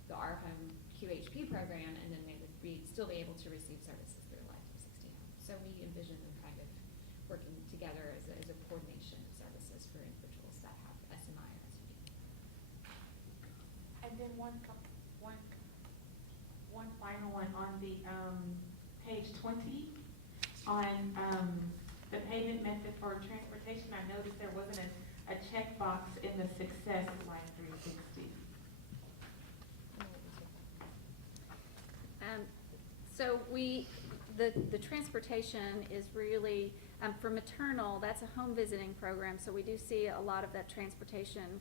the ARHome QHP program, and then they would still be able to receive services through Life 360 Home. So we envision them kind of working together as a coordination of services for individuals that have SMI or SVD. And then one final one on the page 20 on the payment method for transportation. I noticed there wasn't a checkbox in the Success Life 360. So the transportation is really, for maternal, that's a home visiting program, so we do see a lot of that transportation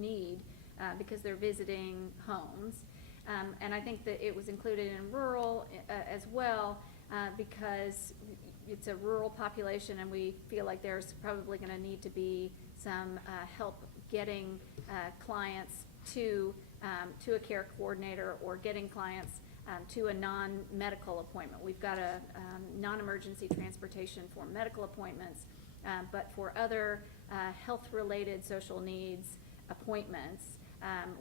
need, because they're visiting homes. And I think that it was included in rural as well, because it's a rural population and we feel like there's probably gonna need to be some help getting clients to a care coordinator or getting clients to a non-medical appointment. We've got a non-emergency transportation for medical appointments, but for other health-related social needs appointments,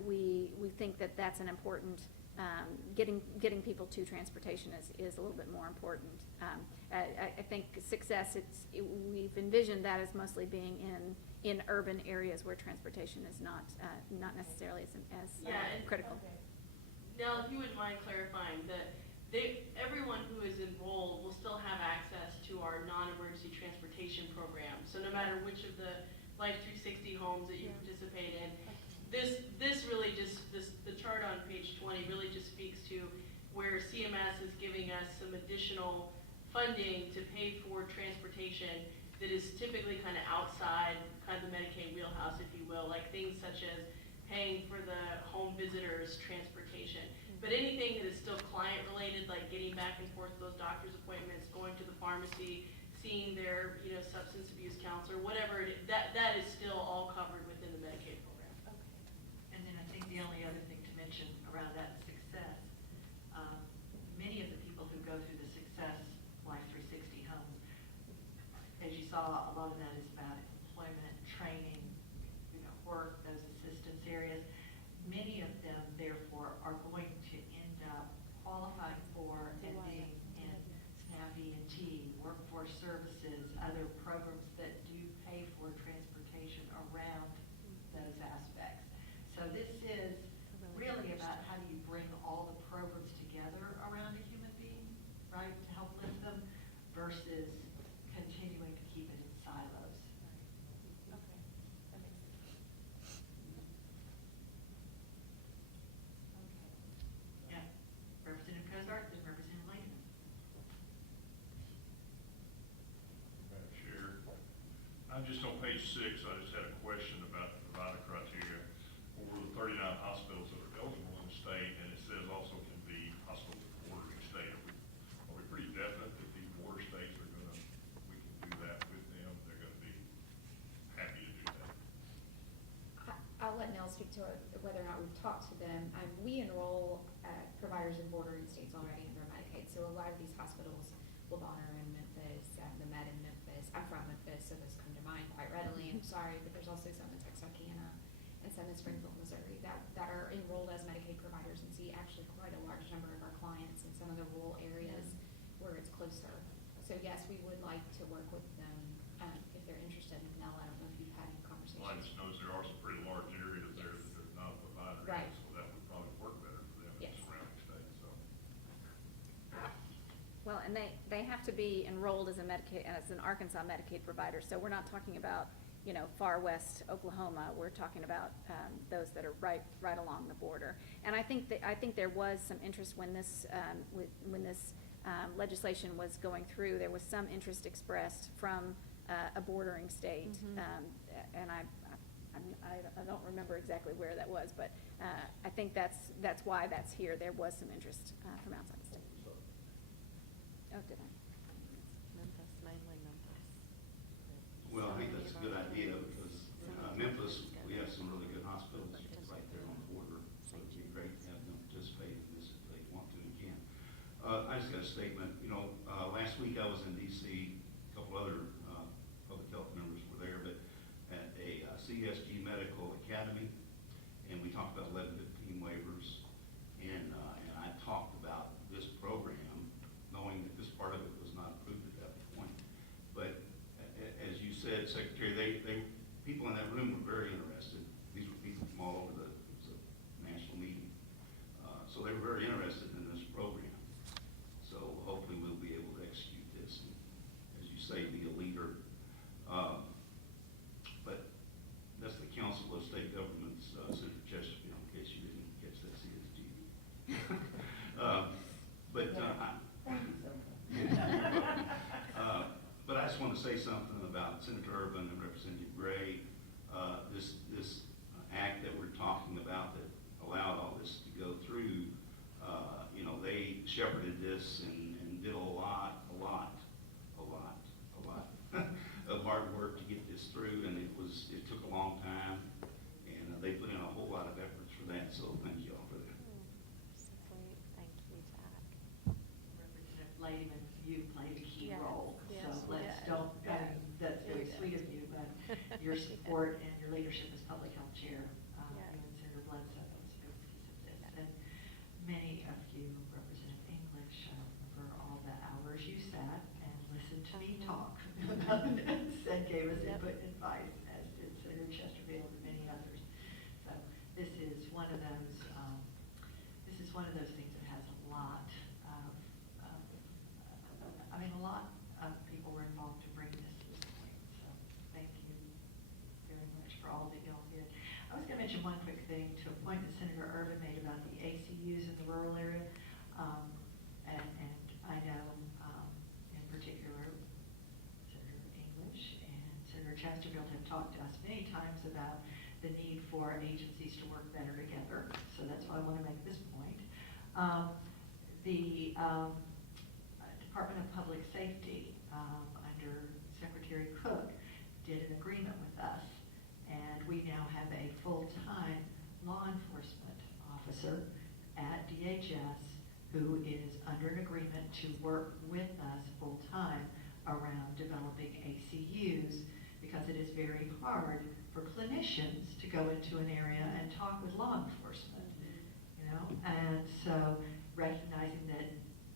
we think that that's an important getting people to transportation is a little bit more important. I think success, we've envisioned that as mostly being in urban areas where transportation is not necessarily as critical. Okay. Now, if you wouldn't mind clarifying that everyone who is enrolled will still have access to our non-emergency transportation program. So no matter which of the Life 360 homes that you participate in, this really just, the chart on page 20 really just speaks to where CMS is giving us some additional funding to pay for transportation that is typically kind of outside kind of the Medicaid wheelhouse, if you will, like things such as paying for the home visitors transportation. But anything that is still client-related, like getting back and forth to those doctor's appointments, going to the pharmacy, seeing their, substance abuse counselor, whatever it is, that is still all covered within the Medicaid program. And then I think the only other thing to mention around that success, many of the people who go through the Success Life 360 homes, as you saw, a lot of that is about employment, training, work, those assistance areas. Many of them, therefore, are going to end up qualifying for and being in SNAP E&T, workforce services, other programs that do pay for transportation around those aspects. So this is really about how do you bring all the programs together around a human being, right, to help lift them, versus continuing to keep it in silos. Okay, that makes sense. Okay. Yeah. Representative Cozart, then Representative Lakeman. Madam Chair, I'm just on page 6, I just had a question about the provider criteria for the 39 hospitals that are eligible in the state, and it says also can be hospitals bordering state. Are we pretty definite that these border states are we can do that with them, they're gonna be happy to do that? I'll let Nell speak to whether or not we've talked to them. We enroll providers in bordering states already under Medicaid, so a lot of these hospitals, will honor in Memphis, the Med in Memphis. I'm from Memphis, so those come to mind quite readily. I'm sorry, but there's also some in Texarkana and some in Springfield, Missouri that are enrolled as Medicaid providers and see actually quite a large number of our clients in some of the rural areas where it's closer. So yes, we would like to work with them if they're interested. Nell, I don't know if you've had any conversations. Well, I just noticed there are some pretty large areas there that there's not a provider in, Right. so that would probably work better for them in Yes. the surrounding states, so. Well, and they have to be enrolled as an Arkansas Medicaid provider, so we're not talking about, far west Oklahoma. We're talking about those that are right along the border. And I think there was some interest when this legislation was going through. There was some interest expressed from a bordering state, and I don't remember exactly where that was, but I think that's why that's here. There was some interest from outside the state. Oh, did I? Memphis, mainly Memphis. Well, I think that's a good idea because Memphis, we have some really good hospitals right there on the border. So it'd be great to have them participate in this if they want to and can. I just got a statement. Last week I was in D.C. A couple other public health members were there, but at a CSG Medical Academy, and we talked about 1115 waivers, and I talked about this program, knowing that this part of it was not approved at that point. But as you said, Secretary, people in that room were very interested. These were people from all over it was a national meeting. So they were very interested in this program. So hopefully we'll be able to execute this and, as you say, be a leader. But that's the Council of State Governments, Senator Chesterfield, in case you didn't catch that CSG. But I just want to say something about Senator Urban and Representative Gray. This act that we're talking about that allowed all this to go through, they shepherded this and did a lot of hard work to get this through, and it took a long time, and they put in a whole lot of efforts for that, so thank you all for that. Sweet, thank you, Jack. Representative Lakeman, you played a key Yes, role. yes, So we let's did. don't, Yes. that's very We did. sweet of you, but your support and your leadership as public health chair, Yes. you and Senator Bledsoe, those are big pieces of this. And many of you, Representative English, for all the hours you sat and listened to me talk and gave us input and advice, as did Senator Chesterfield and many others. So this is one of those things that has a lot of, a lot of people were involved to bring this to this point. So thank you very much for all that y'all did. I was going to mention one quick thing to a point that Senator Ervin made about the ACUs in the rural area. And I know in particular Senator English and Senator Chesterfield have talked to us many times about the need for agencies to work better together. So that's why I want to make this point. The Department of Public Safety under Secretary Cook did an agreement with us, and we now have a full-time law enforcement officer at DHS who is under an agreement to work with us full-time around developing ACUs, because it is very hard for clinicians to go into an area and talk with law enforcement, you know? And so recognizing that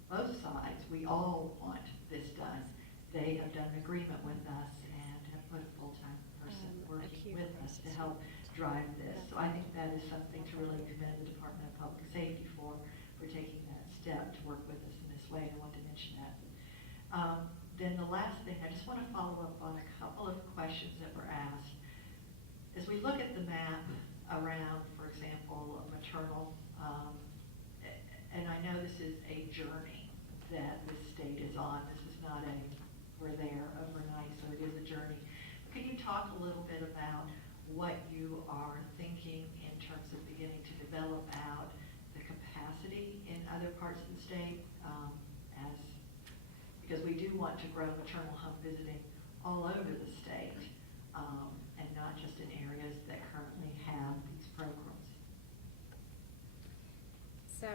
both sides, we all want this done, they have done an agreement with us and have put a full-time person working with us to help drive this. So I think that is something to really commend the Department of Public Safety for taking that step to work with us in this way. I want to mention that. Then the last thing, I just want to follow up on a couple of questions that were asked. As we look at the map around, for example, maternal, and I know this is a journey that this state is on. This is not we're there overnight, so it is a journey. Can you talk a little bit about what you are thinking in terms of beginning to develop out the capacity in other parts of the state, because we do want to grow maternal home visiting all over the state, and not just in areas that currently have these programs. So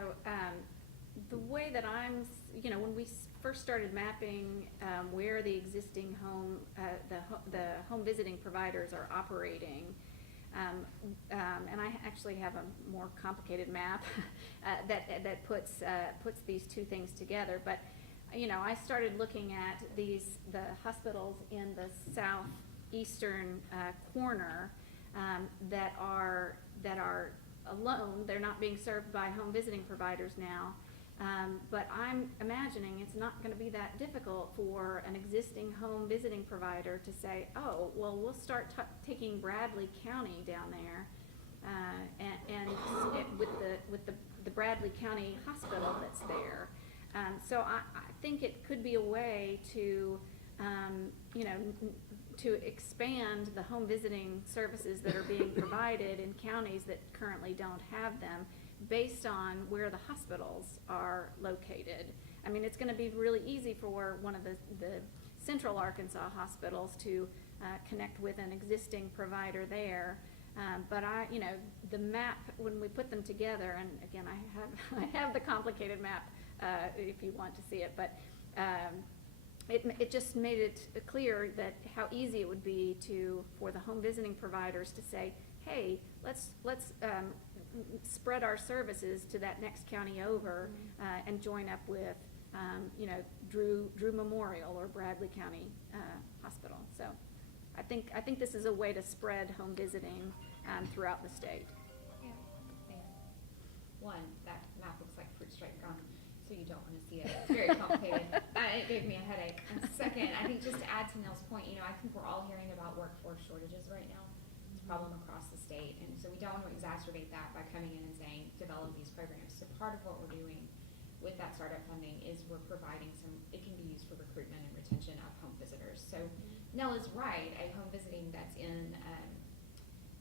the way that when we first started mapping where the existing the home visiting providers are operating, and I actually have a more complicated map that puts these two things together. But I started looking at the hospitals in the southeastern corner that are alone. They're not being served by home visiting providers now. But I'm imagining it's not going to be that difficult for an existing home visiting provider to say, oh, well, we'll start taking Bradley County down there, and with the Bradley County hospital that's there. So I think it could be a way to, to expand the home visiting services that are being provided in counties that currently don't have them, based on where the hospitals are located. I mean, it's going to be really easy for one of the central Arkansas hospitals to connect with an existing provider there. But the map, when we put them together, and again, I have the complicated map if you want to see it, but it just made it clear that how easy it would be for the home visiting providers to say, hey, let's spread our services to that next county over, and join up with Drew Memorial or Bradley County Hospital. So I think this is a way to spread home visiting throughout the state. Yeah. One, that map looks like fruit stripe gum, so you don't want to see it. It's very complicated. It gave me a headache. And second, I think just to add to Nell's point, I think we're all hearing about workforce shortages right now. It's a problem across the state, and so we don't want to exacerbate that by coming in and saying, develop these programs. So part of what we're doing with that startup funding is we're providing it can be used for recruitment and retention of home visitors. So Nell is right, a home visiting that's in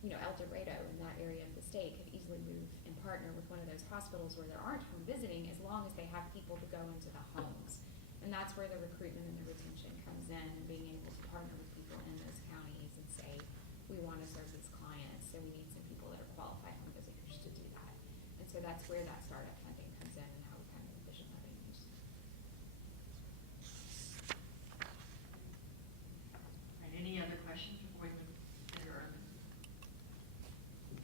El Dorado, in that area of the state, could easily move and partner with one of those hospitals where there aren't home visiting, as long as they have people to go into the homes. And that's where the recruitment and the retention comes in, and being able to partner with people in those counties and say, we want to serve these clients, so we need some people that are qualified home visitors to do that. And so that's where that startup funding comes in, and how we kind of envision that being used. All right, any other questions before we move to Senator Ervin?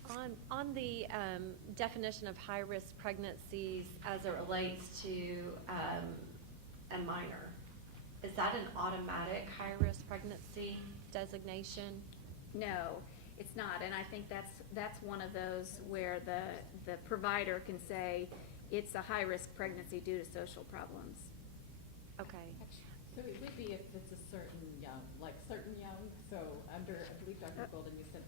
On On the definition of high-risk pregnancies as it relates to a minor, is that an automatic high-risk pregnancy designation? No, it's not, and I think that's one of those where the provider can say it's a high-risk pregnancy due to social problems. Okay. So it would be if it's a certain young, so under, I believe Dr. Golden, you said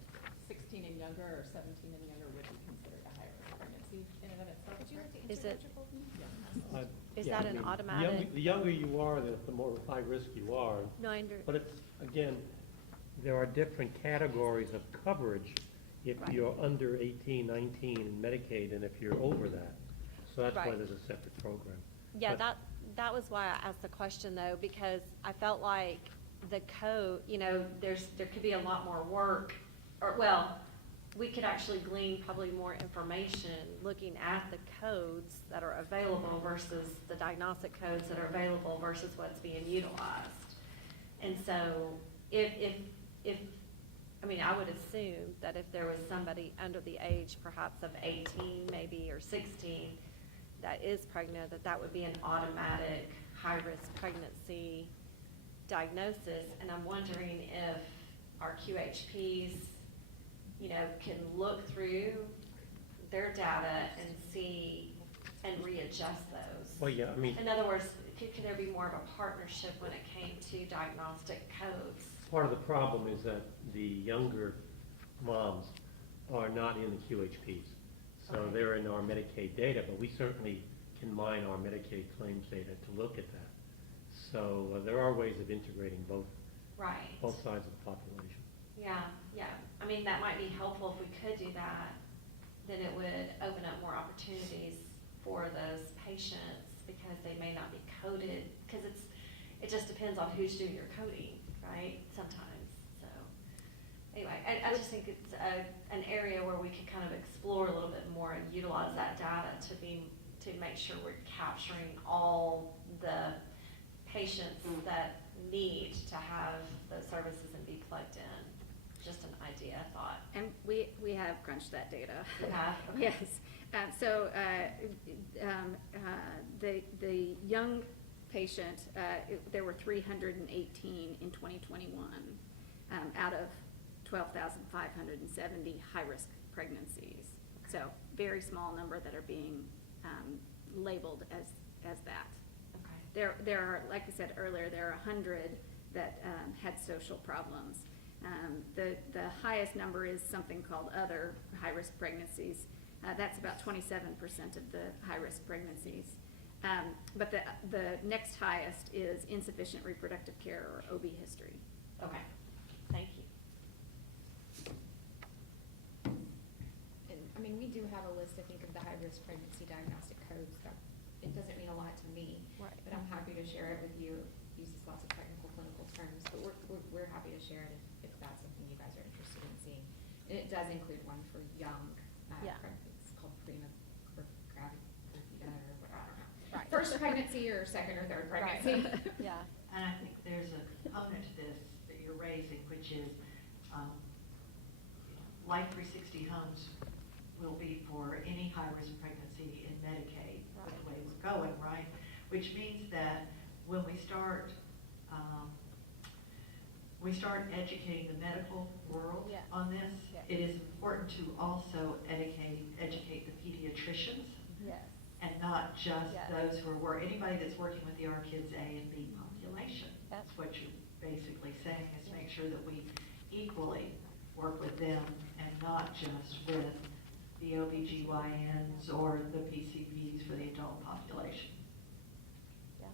16 and younger or 17 and younger would be considered a high-risk pregnancy in and of itself, Would you like to Is answer, it- Dr. Golden? Is Yeah, that I an mean, automatic? The younger you are, the more high risk you are. No, I under- But it's, again, there are different categories of coverage if Right. you're under 18, 19 in Medicaid and if you're over that. So that's why Right. there's a separate program. Yeah, But- that was why I asked the question, though, because I felt like the code, there could be a lot more work, or, well, we could actually glean probably more information looking at the codes that are available versus the diagnostic codes that are available versus what's being utilized. And so I would assume that if there was somebody under the age perhaps of 18 maybe or 16 that is pregnant, that would be an automatic high-risk pregnancy diagnosis. And I'm wondering if our QHPs, can look through their data and see and readjust those. Well, yeah, I mean, In other words, could there be more of a partnership when it came to diagnostic codes? part of the problem is that the younger moms are not in the QHPs. So Okay. they're in our Medicaid data, but we certainly can mine our Medicaid claims data to look at that. So there are ways of integrating both Right. sides of the population. Yeah. That might be helpful if we could do that. Then it would open up more opportunities for those patients because they may not be coded, because it just depends on who's doing your coding, right, sometimes. So, anyway, I just think it's an area where we could kind of explore a little bit more and utilize that data to make sure we're capturing all the patients that need to have those services and be plugged in. Just an idea, I thought. And we have crunched that data. You have? Okay. Yes. The young patient, there were 318 in 2021 out of 12,570 high-risk pregnancies. So very small number that are being labeled as that. Okay. There are, like I said earlier, there are 100 that had social problems. The highest number is something called other high-risk pregnancies. That's about 27% of the high-risk pregnancies. But the next highest is insufficient reproductive care or OB history. Okay, thank you. And, we do have a list, I think, of the high-risk pregnancy diagnostic codes. That it doesn't mean a lot to me, Right. but I'm happy to share it with you. It uses lots of technical clinical terms, but we're happy to share it if that's something you guys are interested in seeing. And it does include one for young pregnancies. It's called prima or gravida or what, I don't know. Right. First pregnancy or second or third pregnancy. Yeah. And I think there's a component to this that you're raising, which is Life 360 homes will be for any high-risk pregnancy in Medicaid, with the way we're going, right? Which means that when we start educating the medical world Yeah. on this, Yeah. it is important to also educate the pediatricians Yes. and not just Yes. those who are anybody that's working with the R Kids A and B population. Yep. That's what you're basically saying, is make sure that we equally work with them and not just with the OBGYNs or the PCPs for the adult population. Yeah.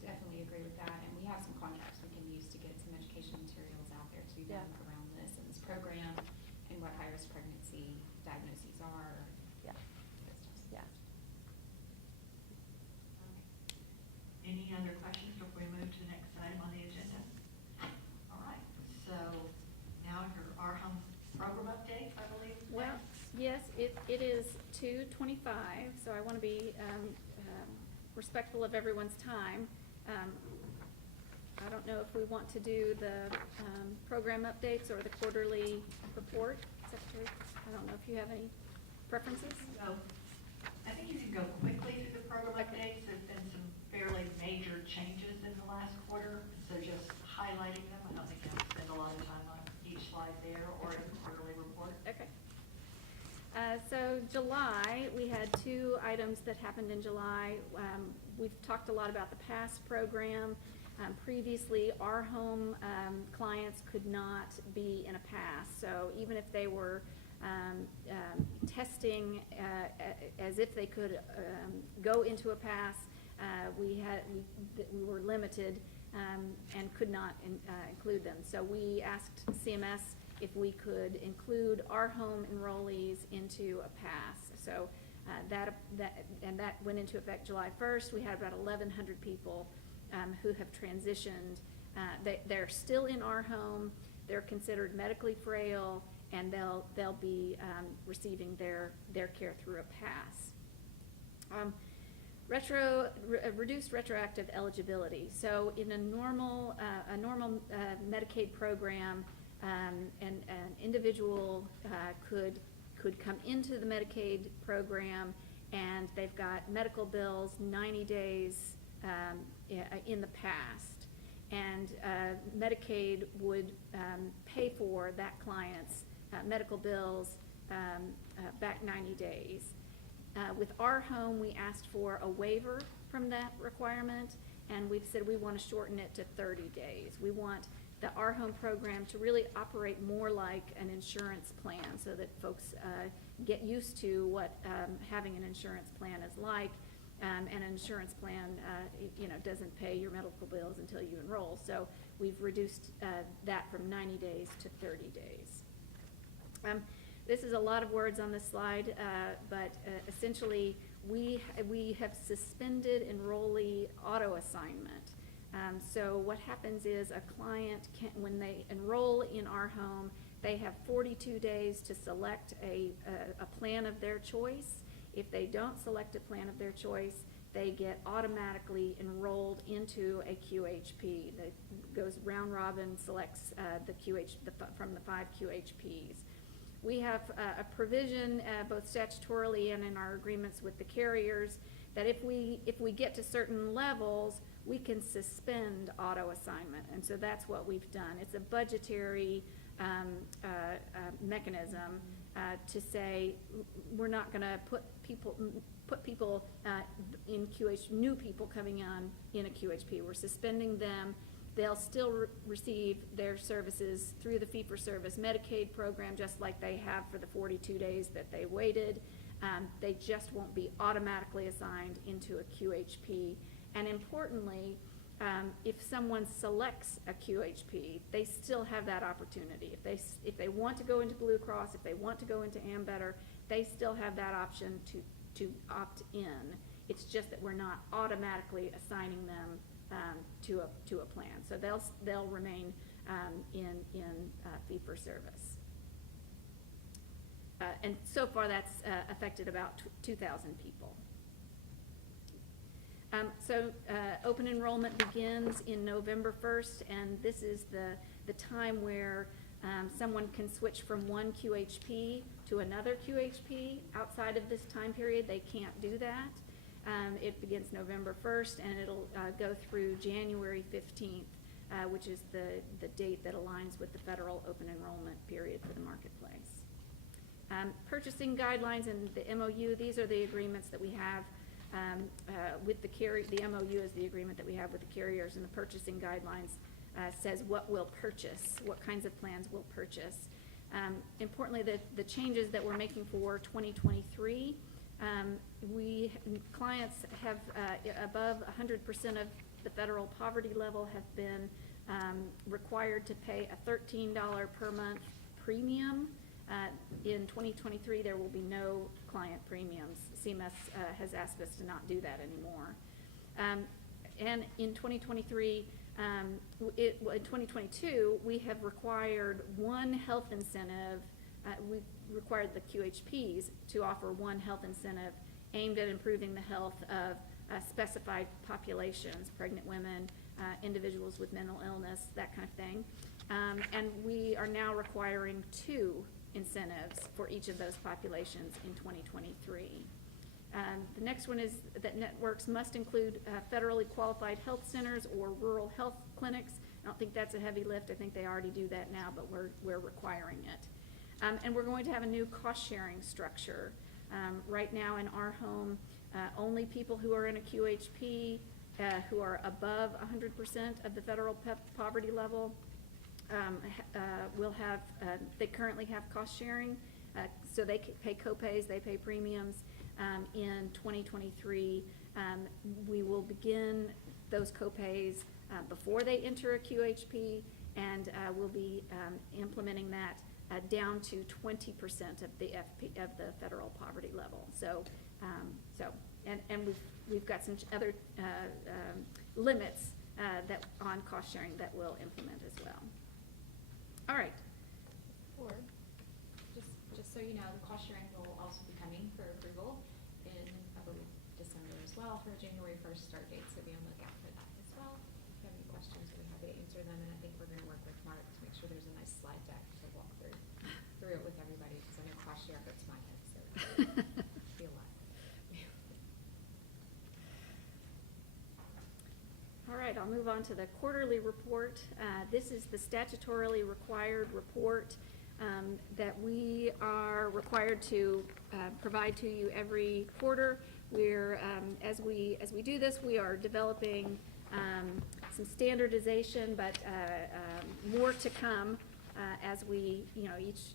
Definitely agree with that, and we have some contracts we can use to get some education materials out there to them Yeah. around this and this program and what high-risk pregnancy diagnoses are. Yeah. That stuff. Yeah. Any other questions before we move to the next item on the agenda? All right, so now your ARHome program update, I believe. is Well, next. yes, it is 2:25, so I want to be respectful of everyone's time. I don't know if we want to do the program updates or the quarterly report. Secretary, I don't know if you have any preferences? So, I think you can go quickly through the program Okay. updates. There's been some fairly major changes in the last quarter, so just highlighting them. I don't think you have to spend a lot of time on each slide there or in the quarterly report. Okay. So July, we had 2 items that happened in July. We've talked a lot about the PASS program. Previously, ARHome clients could not be in a PASS. So even if they were testing as if they could go into a PASS, we were limited and could not include them. So we asked CMS if we could include ARHome enrollees into a PASS. So that went into effect July 1st. We had about 1,100 people who have transitioned. They're still in ARHome. They're considered medically frail, and they'll be receiving their care through a PASS. Reduced retroactive eligibility. So in a normal Medicaid program, an individual could come into the Medicaid program, and they've got medical bills 90 days in the past, and Medicaid would pay for that client's medical bills back 90 days. With ARHome, we asked for a waiver from that requirement, and we've said we want to shorten it to 30 days. We want the ARHome program to really operate more like an insurance plan, so that folks get used to what having an insurance plan is like. And an insurance plan, doesn't pay your medical bills until you enroll. So we've reduced that from 90 days to 30 days. This is a lot of words on this slide, but essentially we have suspended enrollee auto assignment. So what happens is a client when they enroll in ARHome, they have 42 days to select a plan of their choice. If they don't select a plan of their choice, they get automatically enrolled into a QHP that goes round robin, selects from the 5 QHPs. We have a provision both statutorily and in our agreements with the carriers that if we get to certain levels, we can suspend auto assignment, and so that's what we've done. It's a budgetary mechanism to say we're not going to put people in QH, new people coming on in a QHP. We're suspending them. They'll still receive their services through the fee-for-service Medicaid program, just like they have for the 42 days that they waited. They just won't be automatically assigned into a QHP. And importantly, if someone selects a QHP, they still have that opportunity. If they want to go into Blue Cross, if they want to go into Ambetter, they still have that option to opt in. It's just that we're not automatically assigning them to a plan. So they'll remain in fee for service. And so far that's affected about 2,000 people. Open enrollment begins in November 1st, and this is the time where someone can switch from one QHP to another QHP. Outside of this time period, they can't do that. It begins November 1st, and it'll go through January 15th, which is the date that aligns with the federal open enrollment period for the marketplace. Purchasing guidelines and the MOU, these are the agreements that we have with the carrier. The MOU is the agreement that we have with the carriers, and the purchasing guidelines says what we'll purchase, what kinds of plans we'll purchase. Importantly, the changes that we're making for 2023, clients have above 100% of the federal poverty level have been required to pay a $13 per month premium. In 2023, there will be no client premiums. CMS has asked us to not do that anymore. And in 2023, in 2022, we have required one health incentive. We've required the QHPs to offer one health incentive aimed at improving the health of specified populations, pregnant women, individuals with mental illness, that kind of thing. And we are now requiring two incentives for each of those populations in 2023. The next one is that networks must include federally qualified health centers or rural health clinics. I don't think that's a heavy lift. I think they already do that now, but we're requiring it. And we're going to have a new cost-sharing structure. Right now in ARHome, only people who are in a QHP who are above 100% of the federal poverty level will have, they currently have cost-sharing. So they pay co-pays, they pay premiums. In 2023, we will begin those co-pays before they enter a QHP, and we'll be implementing that down to 20% of the federal poverty level. So, and we've got some other limits that on cost sharing that we'll implement as well. All right. Or, just so you know, the cost sharing will also be coming for approval in, I believe, December as well for a January 1st start date, so be on the lookout for that as well. If you have any questions, we're happy to answer them, and I think we're gonna work with Mark to make sure there's a nice slide deck to walk through it with everybody, because I know cost share hurts my head, so be a lot. All right, I'll move on to the quarterly report. This is the statutorily required report that we are required to provide to you every quarter. We're, as we do this, we are developing some standardization, but more to come as we,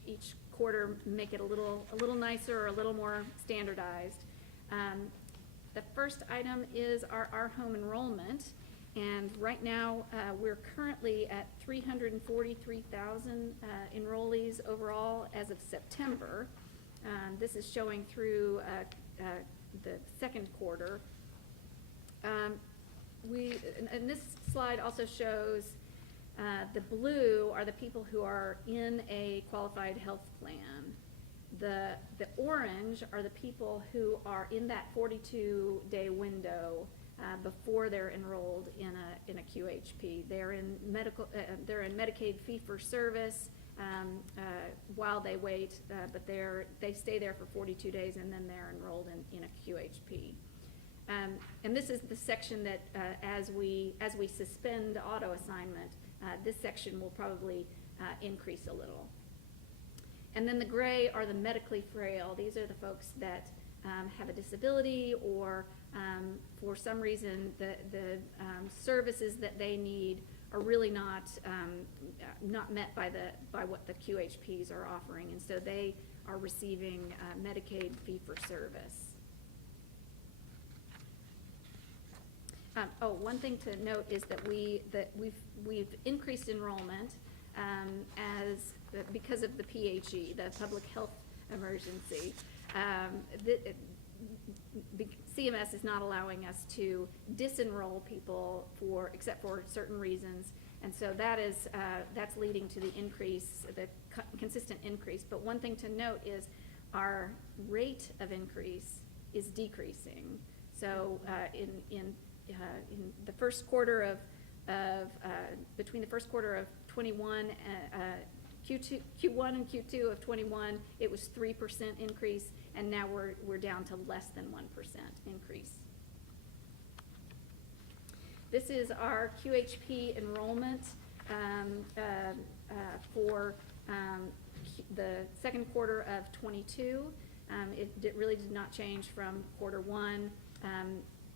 each quarter make it a little nicer or a little more standardized. The first item is our ARHome enrollment. And right now, we're currently at 343,000 enrollees overall as of September. This is showing through the second quarter. And this slide also shows the blue are the people who are in a qualified health plan. The orange are the people who are in that 42-day window before they're enrolled in a QHP. They're in Medicaid fee-for-service while they wait, but they stay there for 42 days and then they're enrolled in a QHP. And this is the section that as we suspend auto assignment, this section will probably increase a little. And then the gray are the medically frail. These are the folks that have a disability or for some reason the services that they need are really not met by what the QHPs are offering, and so they are receiving Medicaid fee-for-service. One thing to note is that we've increased enrollment because of the PHE, the public health emergency. CMS is not allowing us to disenroll people except for certain reasons, and so that's leading to the increase, the consistent increase. But one thing to note is our rate of increase is decreasing. So in the first quarter between the first quarter of 21, Q1 and Q2 of 21, it was 3% increase, and now we're down to less than 1% increase. This is our QHP enrollment for the second quarter of 22. It really did not change from quarter one.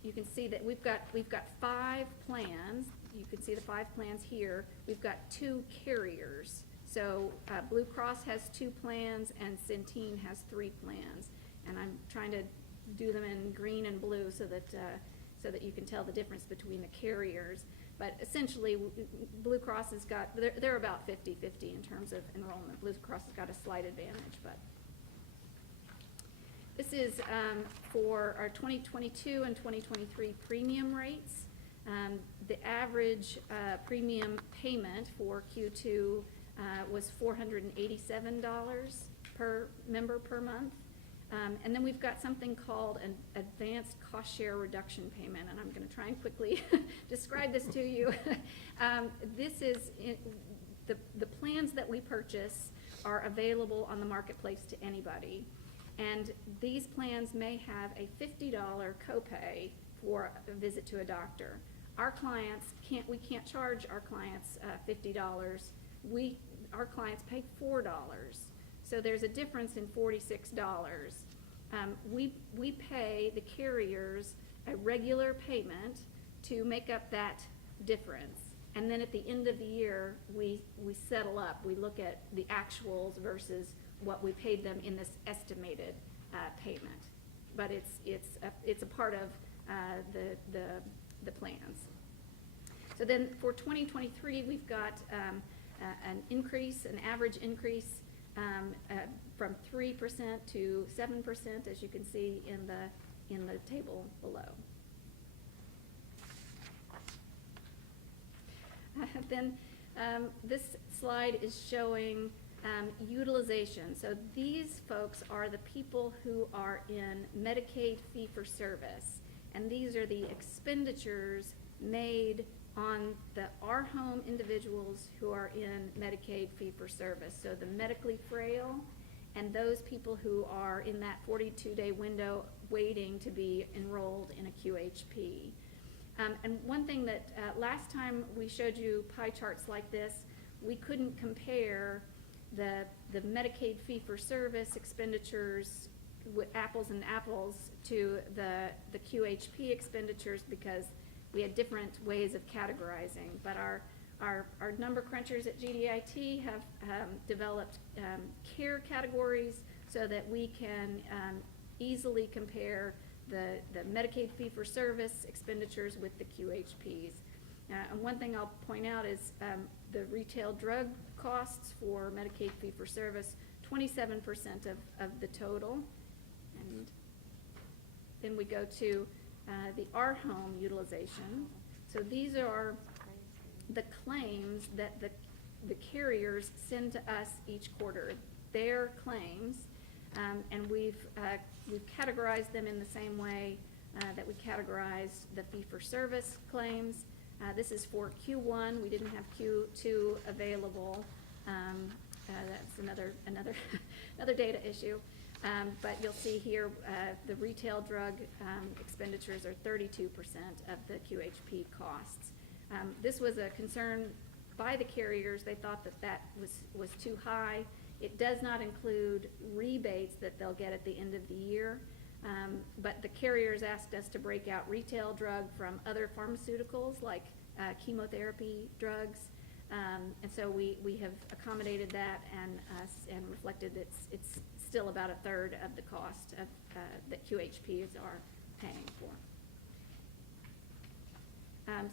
You can see that we've got 5 plans. You can see the 5 plans here. We've got 2 carriers. So Blue Cross has 2 plans and Centene has 3 plans. And I'm trying to do them in green and blue so that you can tell the difference between the carriers. But essentially, Blue Cross has got, they're about 50-50 in terms of enrollment. Blue Cross has got a slight advantage, but. This is for our 2022 and 2023 premium rates. The average premium payment for Q2 was $487 per member per month. And then we've got something called an advanced cost share reduction payment, and I'm going to try and quickly describe this to you. This is the plans that we purchase are available on the marketplace to anybody. And these plans may have a $50 copay for a visit to a doctor. Our clients we can't charge our clients $50. Our clients pay $4. So there's a difference in $46. We pay the carriers a regular payment to make up that difference. And then at the end of the year, we settle up. We look at the actuals versus what we paid them in this estimated payment. But it's a part of the plans. So then for 2023, we've got an average increase from 3% to 7%, as you can see in the table below. Then this slide is showing utilization. So these folks are the people who are in Medicaid fee-for-service, and these are the expenditures made on the ARHome individuals who are in Medicaid fee-for-service. So the medically frail and those people who are in that 42-day window waiting to be enrolled in a QHP. And one thing that last time we showed you pie charts like this, we couldn't compare the Medicaid fee-for-service expenditures with apples and apples to the QHP expenditures because we had different ways of categorizing. But our number crunchers at GDIT have developed care categories so that we can easily compare the Medicaid fee-for-service expenditures with the QHPs. And one thing I'll point out is the retail drug costs for Medicaid fee-for-service, 27% of the total. And then we go to the ARHome utilization. So these are the claims that the carriers send to us each quarter, their claims, and we've categorized them in the same way that we categorize the fee-for-service claims. This is for Q1. We didn't have Q2 available. That's another data issue. But you'll see here the retail drug expenditures are 32% of the QHP costs. This was a concern by the carriers. They thought that was too high. It does not include rebates that they'll get at the end of the year. But the carriers asked us to break out retail drug from other pharmaceuticals like chemotherapy drugs. And so we have accommodated that and reflected it's still about a third of the cost of that QHPs are paying for.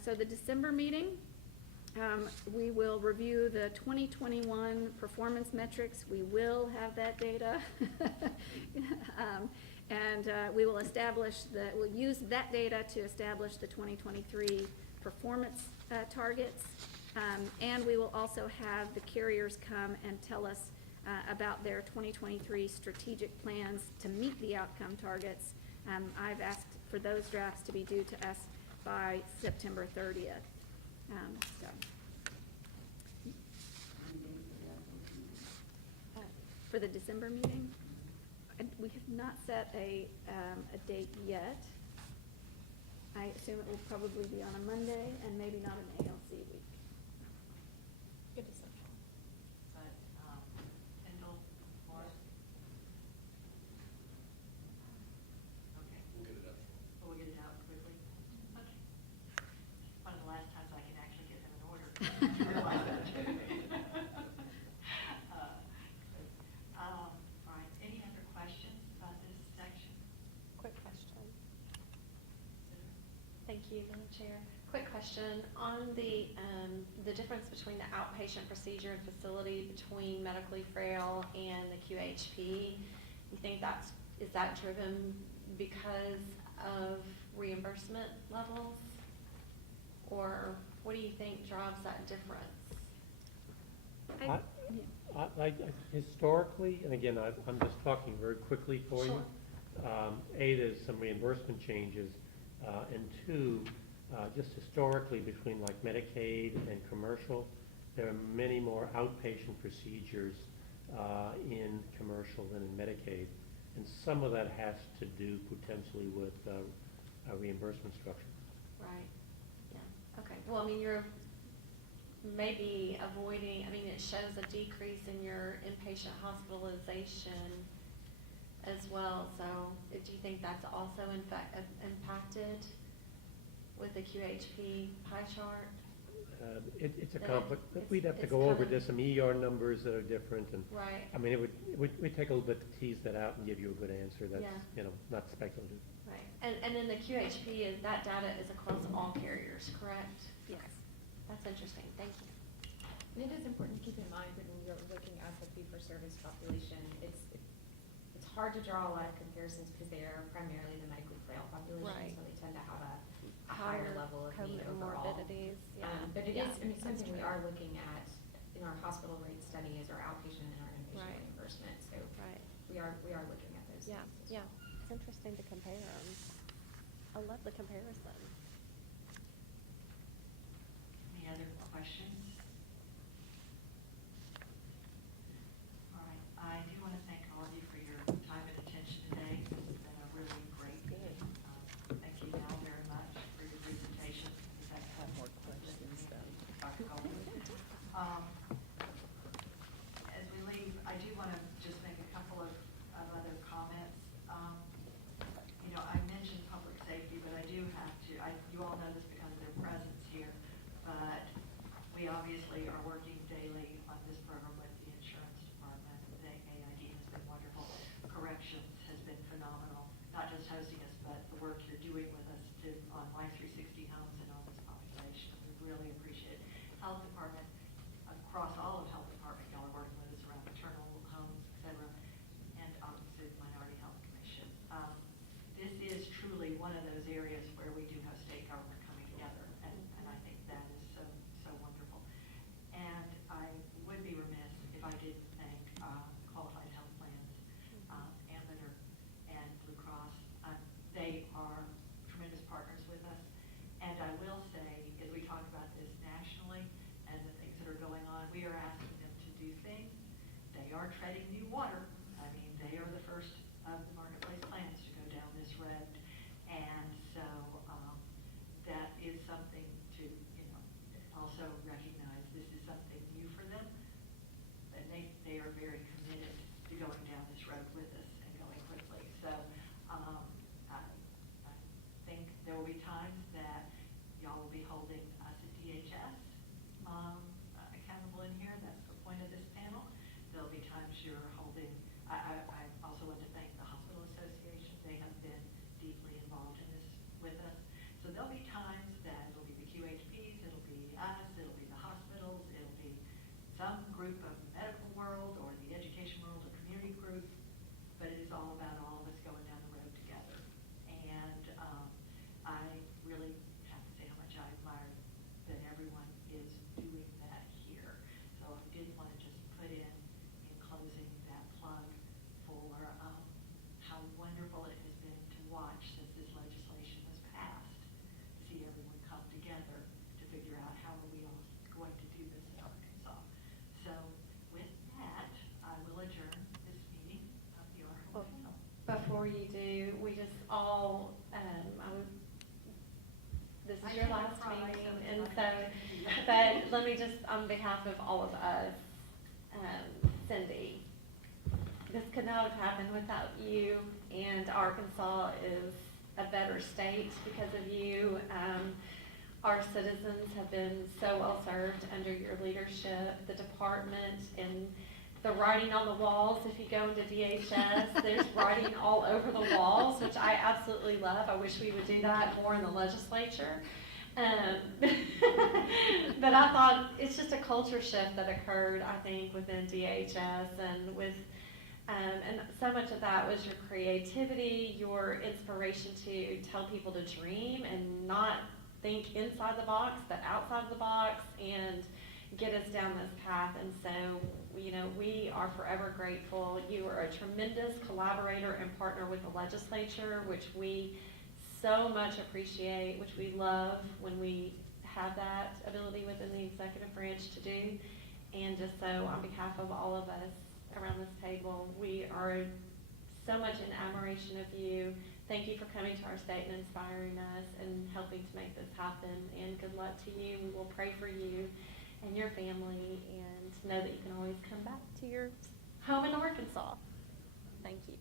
So the December meeting, we will review the 2021 performance metrics. We will have that data. And we will we'll use that data to establish the 2023 performance targets. And we will also have the carriers come and tell us about their 2023 strategic plans to meet the outcome targets. I've asked for those drafts to be due to us by September 30th. For the December meeting, we have not set a date yet. I assume it will probably be on a Monday and maybe not an ALC week. Good assumption. But, Kendall, Laura? Okay. We'll get it up. We'll get it out quickly? Okay. One of the last times I can actually get them in order. Realize that. All right, any other questions about this section? Quick question. Thank you, Madam Chair. Quick question on the difference between the outpatient procedure and facility between medically frail and the QHP. You think is that driven because of reimbursement levels, or what do you think drives that difference? I historically, and again, I'm just talking very quickly for you. A, there's some reimbursement changes, and two, just historically between like Medicaid and commercial, there are many more outpatient procedures in commercial than in Medicaid. And some of that has to do potentially with a reimbursement structure. Right, yeah, okay. Well, I mean, you're maybe avoiding, I mean, it shows a decrease in your inpatient hospitalization as well, so do you think that's also in fact impacted with the QHP pie chart? It's a That conflict, it's- we'd have to it's go over, coming. there's some ER numbers that are different, and, Right. I mean, we'd take a little bit to tease that out and give you a good answer, that's, Yeah. you know, not speculative. Right, and then the QHP, is that data is across all carriers, correct? Yes. That's interesting, thank you. And it is important to keep in mind that when you're looking at the fee-for-service population, it's hard to draw a lot of comparisons because they are primarily the medically frail population, Right. so they tend to have a higher level of need overall. Comorbidities, yeah. But it Yeah, is, I mean, that's something we true. are looking at in our hospital rate study is our outpatient and our inpatient Right. reimbursement, so Right. we are looking at those Yeah, things as yeah, well. it's interesting to compare them. I love the comparison. Any other questions? All right, I do want to thank all of you for your time and attention today. This has been a really great meeting. Thank you, Mel, very much for your presentation. I have more questions than Dr. Coleman. As we leave, I do want to just make a couple of other comments. You know, I mentioned public safety, but I do have to, you all know this because of their presence here, but we obviously are working daily on this program with the insurance department. The AID has been wonderful. Corrections has been phenomenal, not just hosting us, but the work you're doing with us on Life 360 homes and on this population. We really appreciate it. Health department, across all of health department, y'all are working with us around maternal homes, et cetera, and obviously the Minority Health Commission. This is truly one of those areas where we do have state government coming together, and I think that is so wonderful. And I would be remiss if I didn't thank Qualified Health Plans, Ambler, and Blue Cross. They are tremendous partners with us. And I will say, as we talk about this nationally and the things that are going on, we are asking them to do things. They are treading new water. I mean, they are the first of the marketplace plans to go down this road. And so that is something to, you know, also recognize this is something new for them. And they are very committed to going down this road with us and going quickly. So I think there will be times that y'all will be holding us at DHS accountable in here. That's the point of this panel. There'll be times you're holding, I also want to thank the Hospital Association. They have been deeply involved in this with us. So there'll be times that it'll be the QHPs, it'll be us, it'll be the hospitals, it'll be some group of the medical world or the education world or community group, but it is all about all of us going down the road together. And I really have to say how much I admire that everyone is doing that here. So I did want to just put in closing that plug for how wonderful it has been to watch since this legislation was passed, to see everyone come together to figure out how are we all going to do this in Arkansas. So with that, I will adjourn this meeting of the ARHome panel. Before you do, we just all, this is your last meeting, and so, but let me just, on behalf of all of us, Cindy, this could not have happened without you, and Arkansas is a better state because of you. Our citizens have been so well served under your leadership, the department, and the writing on the walls. If you go into DHS, there's writing all over the walls, which I absolutely love. I wish we would do that more in the legislature. But I thought it's just a culture shift that occurred, I think, within DHS, and with and so much of that was your creativity, your inspiration to tell people to dream and not think inside the box, but outside the box, and get us down this path. And so, you know, we are forever grateful. You are a tremendous collaborator and partner with the legislature, which we so much appreciate, which we love when we have that ability within the executive branch to do. And just so on behalf of all of us around this table. We are so much in admiration of you. Thank you for coming to our state and inspiring us and helping to make this happen. And good luck to you. We will pray for you and your family, and know that you can always come back to your home in Arkansas. Thank you.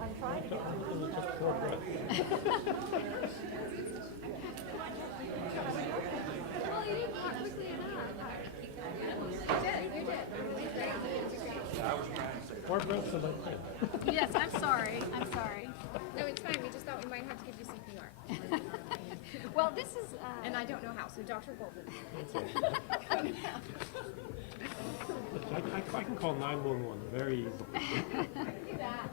I'm trying to get through this just for breath. Well, you didn't walk quickly enough. You did. More breaths than I think. Yes, I'm sorry. No, it's fine. We just thought we might have to give you CPR. Well, this is, and I don't know how, so Dr. Golden. I can call 911 very easily. Do that.